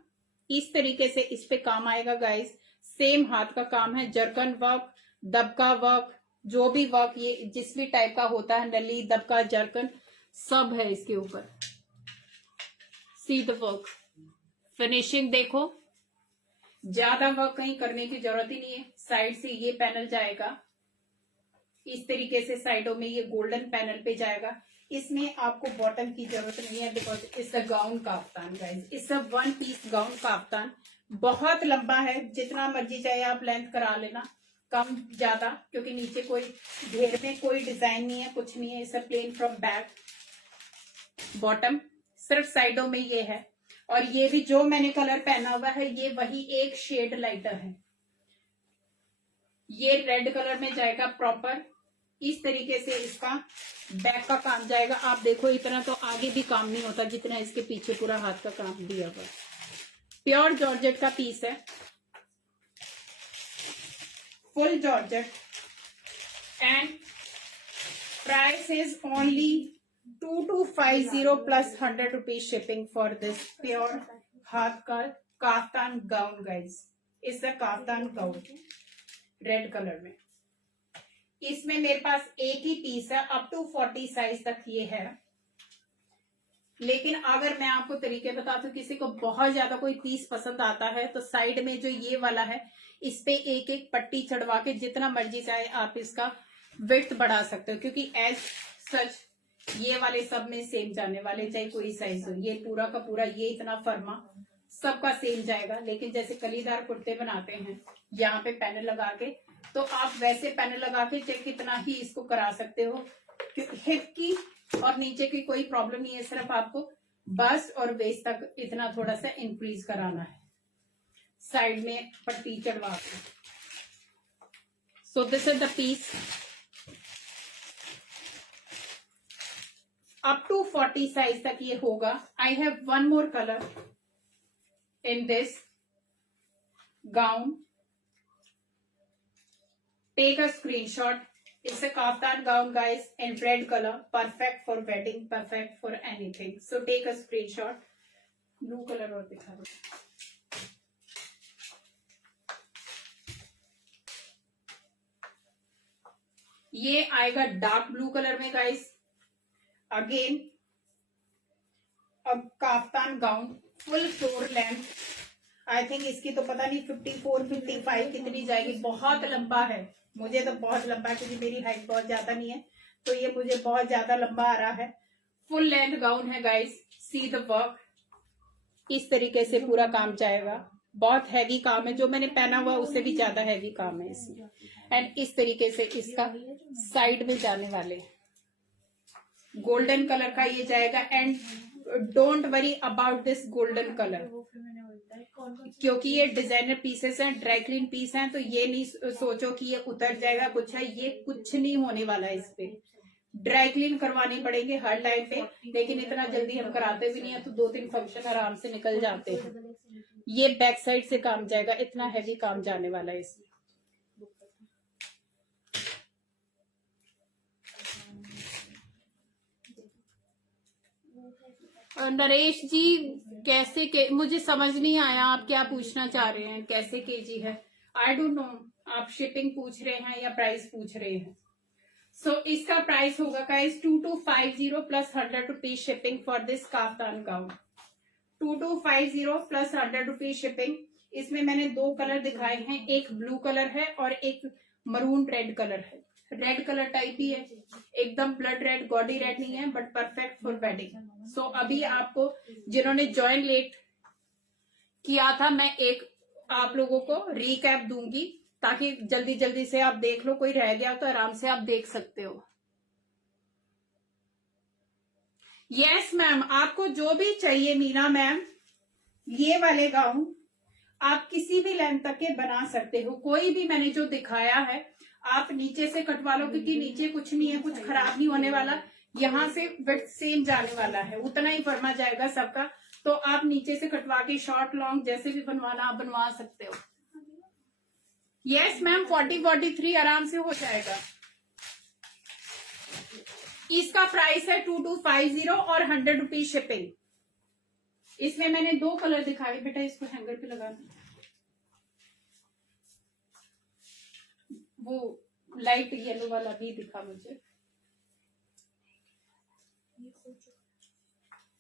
इस तरीके से, इस पे काम आएगा गाइस। सेम हाथ का काम है, जरकन वर्क, दबका वर्क, जो भी वर्क ये जिस भी टाइप का होता है, नली, दबका, जरकन, सब है इसके ऊपर। सी द वर्क, फिनिशिंग देखो, ज्यादा वर्क कहीं करने की जरूरत ही नहीं है। साइड से ये पैनल जाएगा इस तरीके से, साइडों में ये गोल्डन पैनल पे जाएगा। इसमें आपको बॉटम की जरूरत नहीं है, because it's a gown kaftan guys, it's a 1 piece gown kaftan. बहुत लंबा है, जितना मर्जी चाहे आप लेंथ करा लेना, कम ज्यादा, क्योंकि नीचे कोई घेर में कोई डिजाइन नहीं है, कुछ नहीं है। It's a plain from back bottom, सिर्फ साइडों में ये है। और ये भी जो मैंने कलर पहना हुआ है, ये वही एक शेड लाइटर है। ये रेड कलर में जाएगा प्रॉपर, इस तरीके से इसका बैक का काम जाएगा। आप देखो इतना तो आगे भी काम नहीं होता जितना इसके पीछे पूरा हाथ का काम दिया हुआ। प्योर जॉर्जेट का पीस है। full georgette, and price is only 2250 plus 100 rupees shipping for this pure हाथ का काफ्तान गाउन गाइज. इस काफ्तान गाउन रेड कलर में. इसमें मेरे पास एक ही पीस है, अप टू 40 साइज तक ये है. लेकिन अगर मैं आपको तरीके बताती हूँ, किसी को बहुत ज्यादा कोई पीस पसंद आता है तो साइड में जो ये वाला है इस पे एक एक पट्टी चढ़वा के जितना मर्जी चाहे आप इसका विड्थ बढ़ा सकते हो, क्योंकि एज सच ये वाले सब में सेम जाने वाले, चाहे कोई साइज हो. ये पूरा का पूरा ये इतना फर्मा सबका सेम जाएगा. लेकिन जैसे कलीदार कुर्ते बनाते हैं यहाँ पे पैनल लगा के, तो आप वैसे पैनल लगा के चाहे कितना ही इसको करा सकते हो. हिप की और नीचे की कोई प्रॉब्लम नहीं है, सिर्फ आपको बस और वेस्ट तक इतना थोड़ा सा इंक्रीज कराना है, साइड में पट्टी चढ़वा के. So this is the piece. Up to 40 size तक ये होगा. I have one more colour in this gown. Take a screenshot. It's a kaftan gown, guys, in red color. Perfect for wedding, perfect for anything. So take a screenshot. Blue color और दिखा दो. ये आएगा dark blue colour में guys. Again अब kaftan gown full floor length. I think इसकी तो पता नहीं 54, 55 कितनी जाएगी. बहुत लंबा है. मुझे तो बहुत लंबा है क्योंकि मेरी हाइट बहुत ज्यादा नहीं है, तो ये मुझे बहुत ज्यादा लंबा आ रहा है. फुल लेंथ गाउन है गाइस. See the work. इस तरीके से पूरा काम जाएगा. बहुत हैवी काम है. जो मैंने पहना हुआ उससे भी ज्यादा हैवी काम है इसमें. एंड इस तरीके से इसका साइड में जाने वाले गोल्डन कलर का ये जाएगा. And don't worry about this golden colour, क्योंकि ये डिजाइनर पीसेस हैं, ड्राई क्लीन पीस हैं, तो ये नहीं सोचो कि ये उतर जाएगा कुछ है. ये कुछ नहीं होने वाला है. इस पे ड्राई क्लीन करवानी पड़ेंगे हर टाइम पे, लेकिन इतना जल्दी हम कराते भी नहीं है, तो 2-3 फंक्शन आराम से निकल जाते हैं. ये बैक साइड से काम जाएगा. इतना हैवी काम जाने वाला है इसमें. नरेश जी कैसे मुझे समझ नहीं आया आप क्या पूछना चाह रहे हैं. कैसे केजी है? I don't know. आप शिपिंग पूछ रहे हैं या प्राइस पूछ रहे हैं? सो इसका प्राइस होगा guys 2250 plus 100 rupees shipping for this kaftan gown. 2250 plus 100 rupees shipping. इसमें मैंने 2 कलर दिखाए हैं. एक ब्लू कलर है और एक मरून रेड कलर है. रेड कलर टाइप ही है, एकदम ब्लड रेड, गॉडी रेड नहीं है, बट परफेक्ट फॉर वेडिंग. सो अभी आपको जिन्होंने ज्वाइन लेट किया था, मैं एक आप लोगों को रिकैप दूंगी ताकि जल्दी जल्दी से आप देख लो. कोई रह गया तो आराम से आप देख सकते हो. यस मैम, आपको जो भी चाहिए मीना मैम, ये वाले गाउन आप किसी भी लेंथ तक के बना सकते हो. कोई भी मैंने जो दिखाया है आप नीचे से कटवा लो, क्योंकि नीचे कुछ नहीं है, कुछ खराब नहीं होने वाला. यहाँ से विड्थ सेम जाने वाला है, उतना ही फर्मा जाएगा सबका. तो आप नीचे से कटवा के शॉर्ट लॉन्ग जैसे भी बनवाना आप बनवा सकते हो. यस मैम, 40-43 आराम से हो जाएगा. इसका प्राइस है 2250 और 100 रुपीज शिपिंग. इसमें मैंने 2 कलर दिखाए. बेटा इसको हैंगर पे लगाना. वो लाइट येलो वाला भी दिखा मुझे.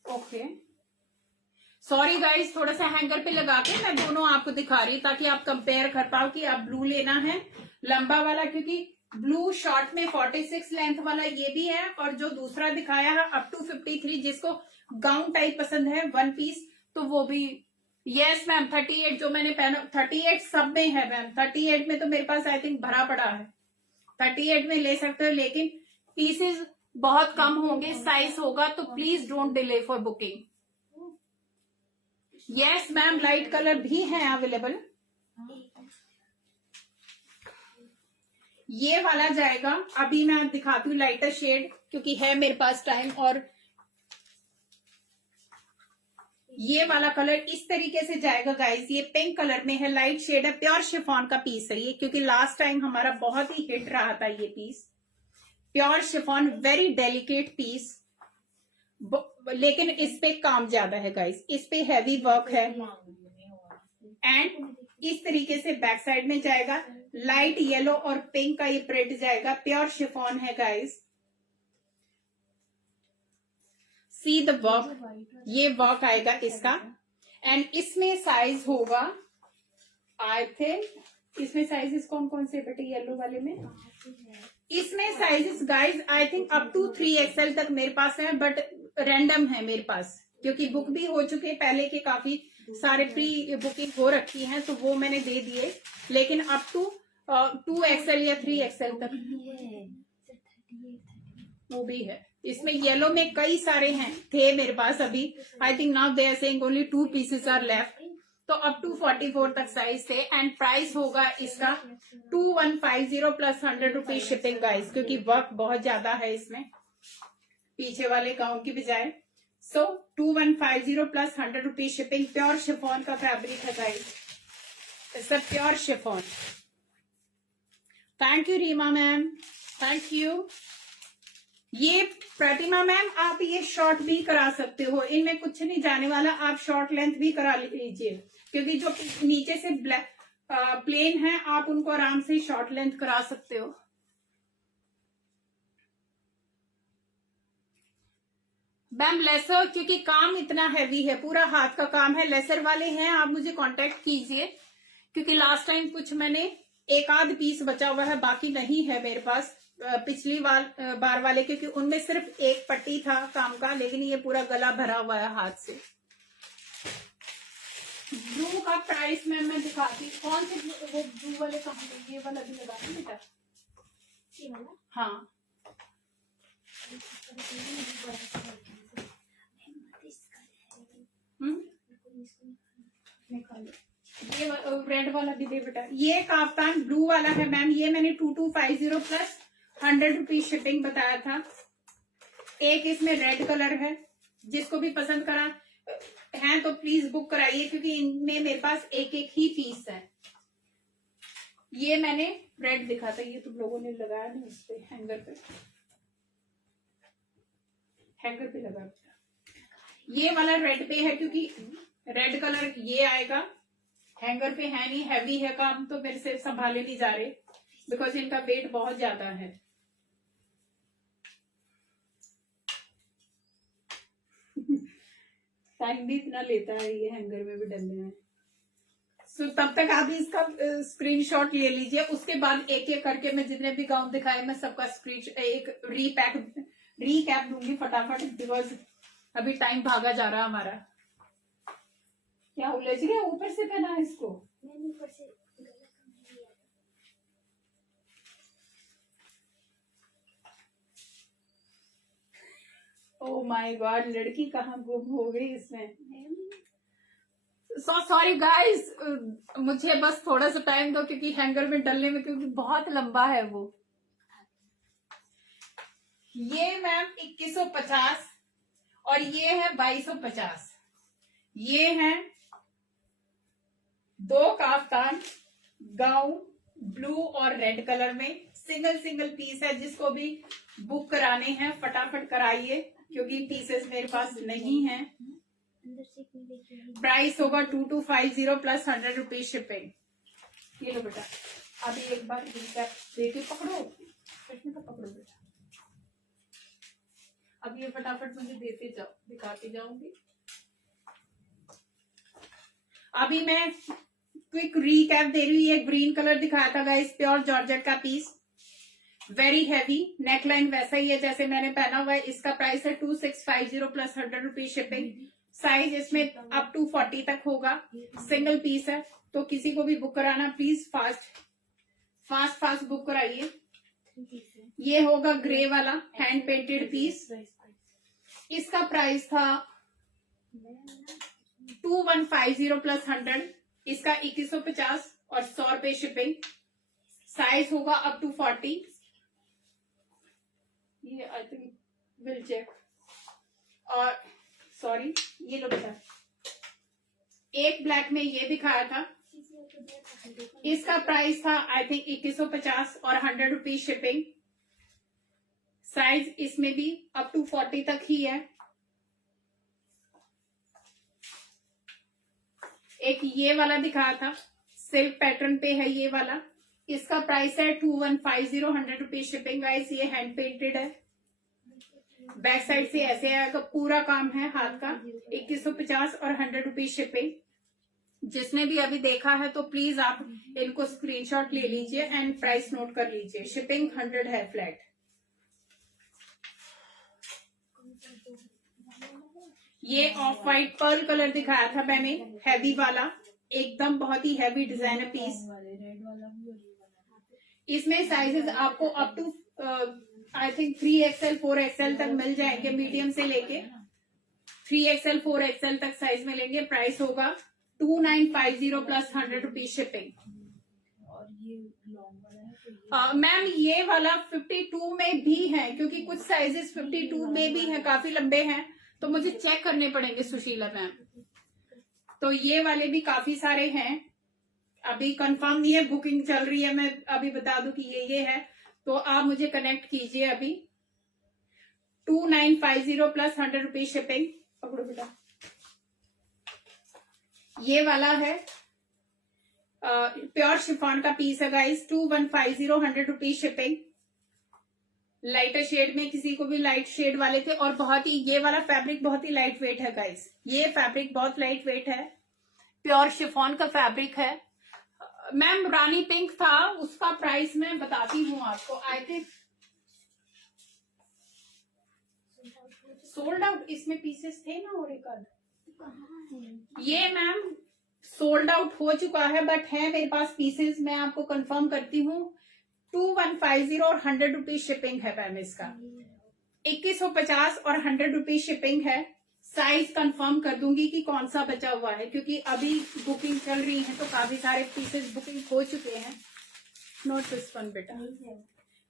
ओके सॉरी गाइस, थोड़ा सा हैंगर पे लगा के मैं दोनों आपको दिखा रही हूँ ताकि आप कंपेयर कर पाओ कि आप ब्लू लेना है लंबा वाला, क्योंकि ब्लू शॉर्ट में 46 लेंथ वाला ये भी है, और जो दूसरा दिखाया है अप टू 53, जिसको गाउन टाइप पसंद है 1 पीस, तो वो भी. यस मैम, 38 जो मैंने पहना 38 सब में है मैम. 38 में तो मेरे पास आई थिंक भरा पड़ा है. 38 में ले सकते हो, लेकिन पीसेस बहुत कम होंगे, साइज होगा, तो please don't delay for booking. Yes ma'am, light colour भी है अवेलेबल. ये वाला जाएगा. अभी मैं दिखाती हूँ लाइटर शेड, क्योंकि है मेरे पास टाइम. और ये वाला कलर इस तरीके से जाएगा गाइस। ये पिंक कलर में है, लाइट शेड है, प्योर शिफॉन का पीस है ये, क्योंकि लास्ट टाइम हमारा बहुत ही हिट रहा था ये piece. Pure chiffon, very delicate piece, लेकिन इस पे काम ज्यादा है गाइस, इस पे हैवी वर्क है। एंड इस तरीके से बैक साइड में जाएगा, लाइट येलो और पिंक का ये प्रिंट जाएगा, प्योर शिफॉन है गाइस। सी द वर्क, ये वर्क आएगा इसका। एंड इसमें साइज होगा, आई थिंक इसमें साइजेस कौन कौन से बेटे येलो वाले में? इसमें sizes guys I think up to 3XL तक मेरे पास है, बट रैंडम है मेरे पास, क्योंकि बुक भी हो चुके पहले के, काफी सारे प्री बुकिंग हो रखी हैं, तो वो मैंने दे दिए। लेकिन अप टू 2XL या 3XL तक वो भी है। इसमें येलो में कई सारे हैं, थे मेरे पास अभी। I think now they are saying only 2 pieces are left. तो अप टू 44 तक साइज थे। एंड प्राइस होगा इसका 2150 प्लस 100 रुपीज शिपिंग गाइस, क्योंकि वर्क बहुत ज्यादा है इसमें पीछे वाले गाउन की बजाय। So 2150 plus 100 rupees shipping. Pure chiffon का फैब्रिक है गाइस, सब pure chiffon. Thank you Reema ma'am, thank you. ये प्रतिमा मैम आप ये शॉर्ट भी करा सकते हो, इनमें कुछ नहीं जाने वाला, आप शॉर्ट लेंथ भी करा लीजिए, क्योंकि जो नीचे से ब्लैक प्लेन है आप उनको आराम से शॉर्ट लेंथ करा सकते हो। मैम लेसर, क्योंकि काम इतना हैवी है, पूरा हाथ का काम है, लेसर वाले हैं आप मुझे कांटेक्ट कीजिए, क्योंकि लास्ट टाइम कुछ मैंने एक आध पीस बचा हुआ है, बाकी नहीं है मेरे पास पिछली बार वाले, क्योंकि उनमें सिर्फ एक पट्टी था काम का, लेकिन ये पूरा गला भरा हुआ है हाथ से। ब्लू का प्राइस मैं दिखाती, कौन से वो ब्लू वाले कहाँ पे? ये वाला भी लगा दो बेटा, ये वाला हाँ निकालो। ये रेड वाला भी दे बेटा। ये काफ्तान ब्लू वाला है मैम, ये मैंने 2250 प्लस 100 रुपीज शिपिंग बताया था। एक इसमें रेड कलर है, जिसको भी पसंद करा है तो प्लीज बुक कराइए, क्योंकि इनमें मेरे पास एक एक ही पीस है। ये मैंने रेड दिखा था, ये तुम लोगों ने लगाया ना इस पे, हैंगर पे लगा। ये वाला रेड पे है, क्योंकि रेड कलर ये आएगा, हैंगर पे है नहीं, हैवी है काम, तो मेरे से संभाले नहीं जा रहे, बिकॉज इनका वेट बहुत ज्यादा है। टाइम भी इतना लेता है ये हैंगर में भी डलने में। सो तब तक आप इसका स्क्रीनशॉट ले लीजिए, उसके बाद एक एक करके मैं जितने भी गाउन दिखाए मैं सबका एक रीकैप दूंगी फटाफट, बिकॉज अभी टाइम भागा जा रहा हमारा। क्या उलझ गया? ऊपर से पहना है इसको? मैंने ऊपर से गला कम लिया। ओह माय गॉड, लड़की कहाँ गुम हो गई इसमें। सो सॉरी गाइस, मुझे बस थोड़ा सा टाइम दो, क्योंकि हैंगर में डलने में, क्योंकि बहुत लंबा है वो। ये मैम 2150 और ये है 2250। ये हैं दो काफ्तान गाउन, ब्लू और रेड कलर में, सिंगल पीस है। जिसको भी बुक कराने हैं फटाफट कराइए, क्योंकि पीसेस मेरे पास नहीं है। प्राइस होगा 2250 प्लस 100 रुपीज शिपिंग। ये लो बेटा, अभी एक बार देके पकड़ो, तो पकड़ो बेटा। अब ये फटाफट मुझे देते जाओ, दिखाती जाऊंगी। अभी मैं क्विक रीकैप दे रही हूँ। ये ग्रीन कलर दिखाया था गाइस, प्योर जॉर्जेट का पीस, वेरी हैवी, नेकलाइन वैसा ही है जैसे मैंने पहना हुआ है। इसका प्राइस है 2650 प्लस 100 रुपीज शिपिंग। साइज इसमें अप टू 40 तक होगा, सिंगल पीस है, तो किसी को भी बुक कराना प्लीज फास्ट बुक कराइए। ये होगा ग्रे वाला हैंड पेंटेड पीस, इसका प्राइस था 2150 प्लस 100, इसका 2150 और 100 रुपए शिपिंग। साइज होगा अप टू 40। ये आई थिंक विल चेक। और सॉरी, ये लो बेटा, एक ब्लैक में ये दिखाया था, इसका प्राइस था आई थिंक 2150 और 100 रुपीज शिपिंग। साइज इसमें भी अप टू 40 तक ही है। एक ये वाला दिखाया था, सिल्क पैटर्न पे है ये वाला, इसका प्राइस है 2150, 100 रुपीज शिपिंग। गाइस ये हैंड पेंटेड है, बैक साइड से ऐसे आएगा, पूरा काम है हाथ का। 2150 और 100 रुपीज शिपिंग। जिसने भी अभी देखा है तो प्लीज आप इनको स्क्रीनशॉट ले लीजिए एंड प्राइस नोट कर लीजिए। शिपिंग 100 है फ्लैट। ये ऑफ वाइट पर्ल कलर दिखाया था मैंने, हैवी वाला, एकदम बहुत ही हैवी डिजाइनर पीस। रेड वाला भी और ये वाला। इसमें साइजेस आपको up to I think 3XL 4XL तक मिल जाएंगे, मीडियम से लेके 3XL 4XL तक साइज मिलेंगे। प्राइस होगा 2950 प्लस 100 रुपीज शिपिंग। और ये लॉन्ग वाला है तो ये मैम ये वाला 52 में भी है, क्योंकि कुछ साइजेस 52 में भी है, काफी लंबे हैं, तो मुझे चेक करने पड़ेंगे सुशीला मैम। तो ये वाले भी काफी सारे हैं, अभी कंफर्म नहीं है, बुकिंग चल रही है। मैं अभी बता दूं कि ये है, तो आप मुझे कनेक्ट कीजिए अभी। 2950 प्लस 100 रुपीज शिपिंग। पकड़ो बेटा, ये वाला है प्योर शिफॉन का पीस है guys, 2150, 100 rupees shipping. Lighter shade में, किसी को भी लाइट शेड वाले थे, और बहुत ही ये वाला फैब्रिक बहुत ही लाइट वेट है गाइस, ये फैब्रिक बहुत लाइट वेट है, प्योर शिफॉन का फैब्रिक है। मैम रानी पिंक था, उसका प्राइस मैं बताती हूँ आपको। आई थिंक सोल्ड आउट, इसमें पीसेस थे ना और एक आध। ये मैम सोल्ड आउट हो चुका है, बट है मेरे पास पीसेस, मैं आपको कंफर्म करती हूँ। 2150 और 100 रुपीज शिपिंग है मैम इसका। 2150 और 100 रुपीज शिपिंग है। साइज कंफर्म कर दूंगी कि कौन सा बचा हुआ है, क्योंकि अभी बुकिंग चल रही है, तो काफी सारे पीसेस बुकिंग हो चुके हैं। नोट दिस वन बेटा,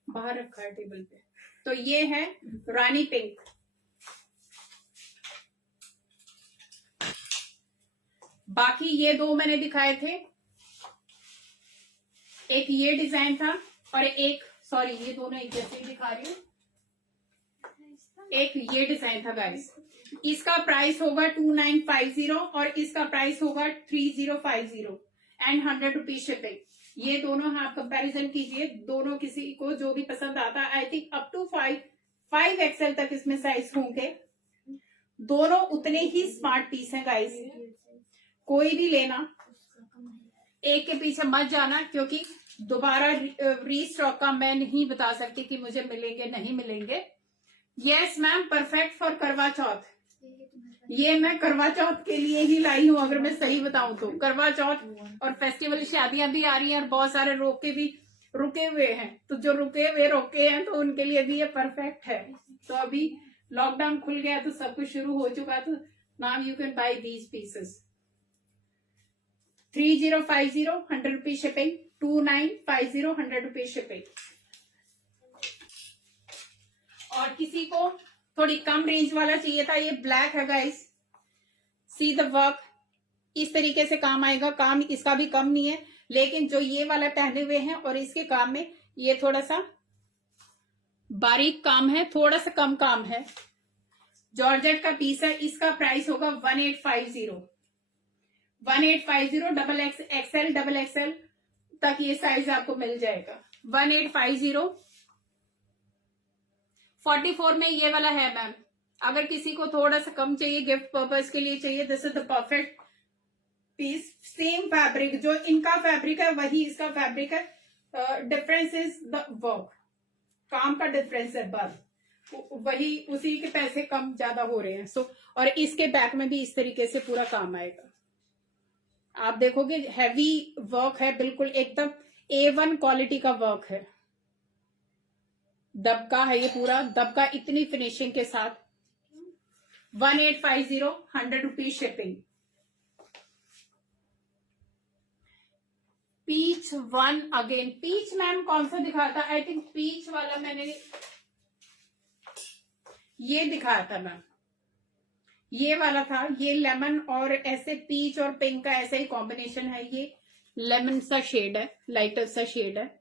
बाहर रखा है टेबल पे। तो ये है रानी पिंक। बाकी ये दो मैंने दिखाए थे, एक ये डिजाइन था और एक, सॉरी ये दोनों एक जैसे ही दिखा रही हूँ, एक ये डिजाइन था गाइस। इसका प्राइस होगा 2950 और इसका प्राइस होगा 3050 एंड 100 रुपीज शिपिंग। ये दोनों आप कंपैरिजन कीजिए, दोनों किसी को जो भी पसंद आता है। आई थिंक अप टू 5XL तक इसमें साइज होंगे। दोनों उतने ही स्मार्ट पीस हैं गाइस, कोई भी लेना, एक के पीछे मत जाना, क्योंकि दोबारा रीस्टॉक का मैं नहीं बता सकती कि मुझे मिलेंगे नहीं मिलेंगे। Yes ma'am, perfect for Karva चौथ। ये मैं करवा चौथ के लिए ही लाई हूँ, अगर मैं सही बताऊं तो। करवा चौथ और फेस्टिवल शादियां भी आ रही हैं, और बहुत सारे रुके हुए हैं, तो जो रोके हैं तो उनके लिए भी ये परफेक्ट है। तो अभी लॉकडाउन खुल गया तो सब कुछ शुरू हो चुका, तो now you can buy these pieces. 3050 100 rupees shipping, 2950 100 rupees shipping. और किसी को थोड़ी कम रेंज वाला चाहिए था, ये ब्लैक है गाइस, सी द वर्क, इस तरीके से काम आएगा। काम इसका भी कम नहीं है, लेकिन जो ये वाला पहने हुए हैं और इसके काम में ये थोड़ा सा बारीक काम है, थोड़ा सा कम काम है। जॉर्जेट का पीस है, इसका प्राइस होगा 1850 XXL XXL तक ये साइज आपको मिल जाएगा। 1850। 44 में ये वाला है मैम, अगर किसी को थोड़ा सा कम चाहिए, गिफ्ट पर्पज के लिए चाहिए, this is the perfect piece. Same fabric, जो इनका फैब्रिक है वही इसका फैब्रिक है। डिफरेंस इज द वर्क, काम का डिफरेंस है बस, वही उसी के पैसे कम ज्यादा हो रहे हैं। सो और इसके बैक में भी इस तरीके से पूरा काम आएगा। आप देखोगे हैवी वर्क है, बिल्कुल एकदम A1 क्वालिटी का वर्क है। दबका है ये पूरा, दबका इतनी फिनिशिंग के साथ। 1850 100 rupees shipping. Peach one again, peach ma'am कौन सा दिखाया था? आई थिंक पीच वाला मैंने ये दिखाया था मैम, ये वाला था, ये लेमन और ऐसे पीच और पिंक का ऐसा ही कॉम्बिनेशन है। ये लेमन सा शेड है, लाइटर सा शेड है,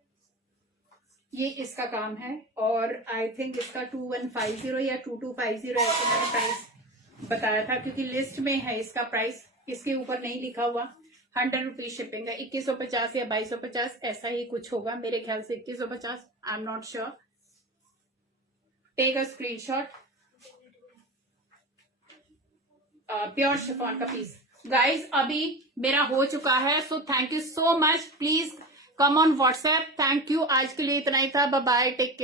ये इसका काम है। और आई थिंक इसका 2150 या 2250 ऐसे मैंने प्राइस बताया था, क्योंकि लिस्ट में है इसका प्राइस, इसके ऊपर नहीं लिखा हुआ। 100 रुपीज शिपिंग है। 2150 या 2250 ऐसा ही कुछ होगा मेरे ख्याल से, 2150, I am not sure. Take a screenshot. Pure chiffon का पीस। गाइज अभी मेरा हो चुका है, so thank you so much. Please come on WhatsApp. Thank you. आज के लिए इतना ही था। Bye bye, take care.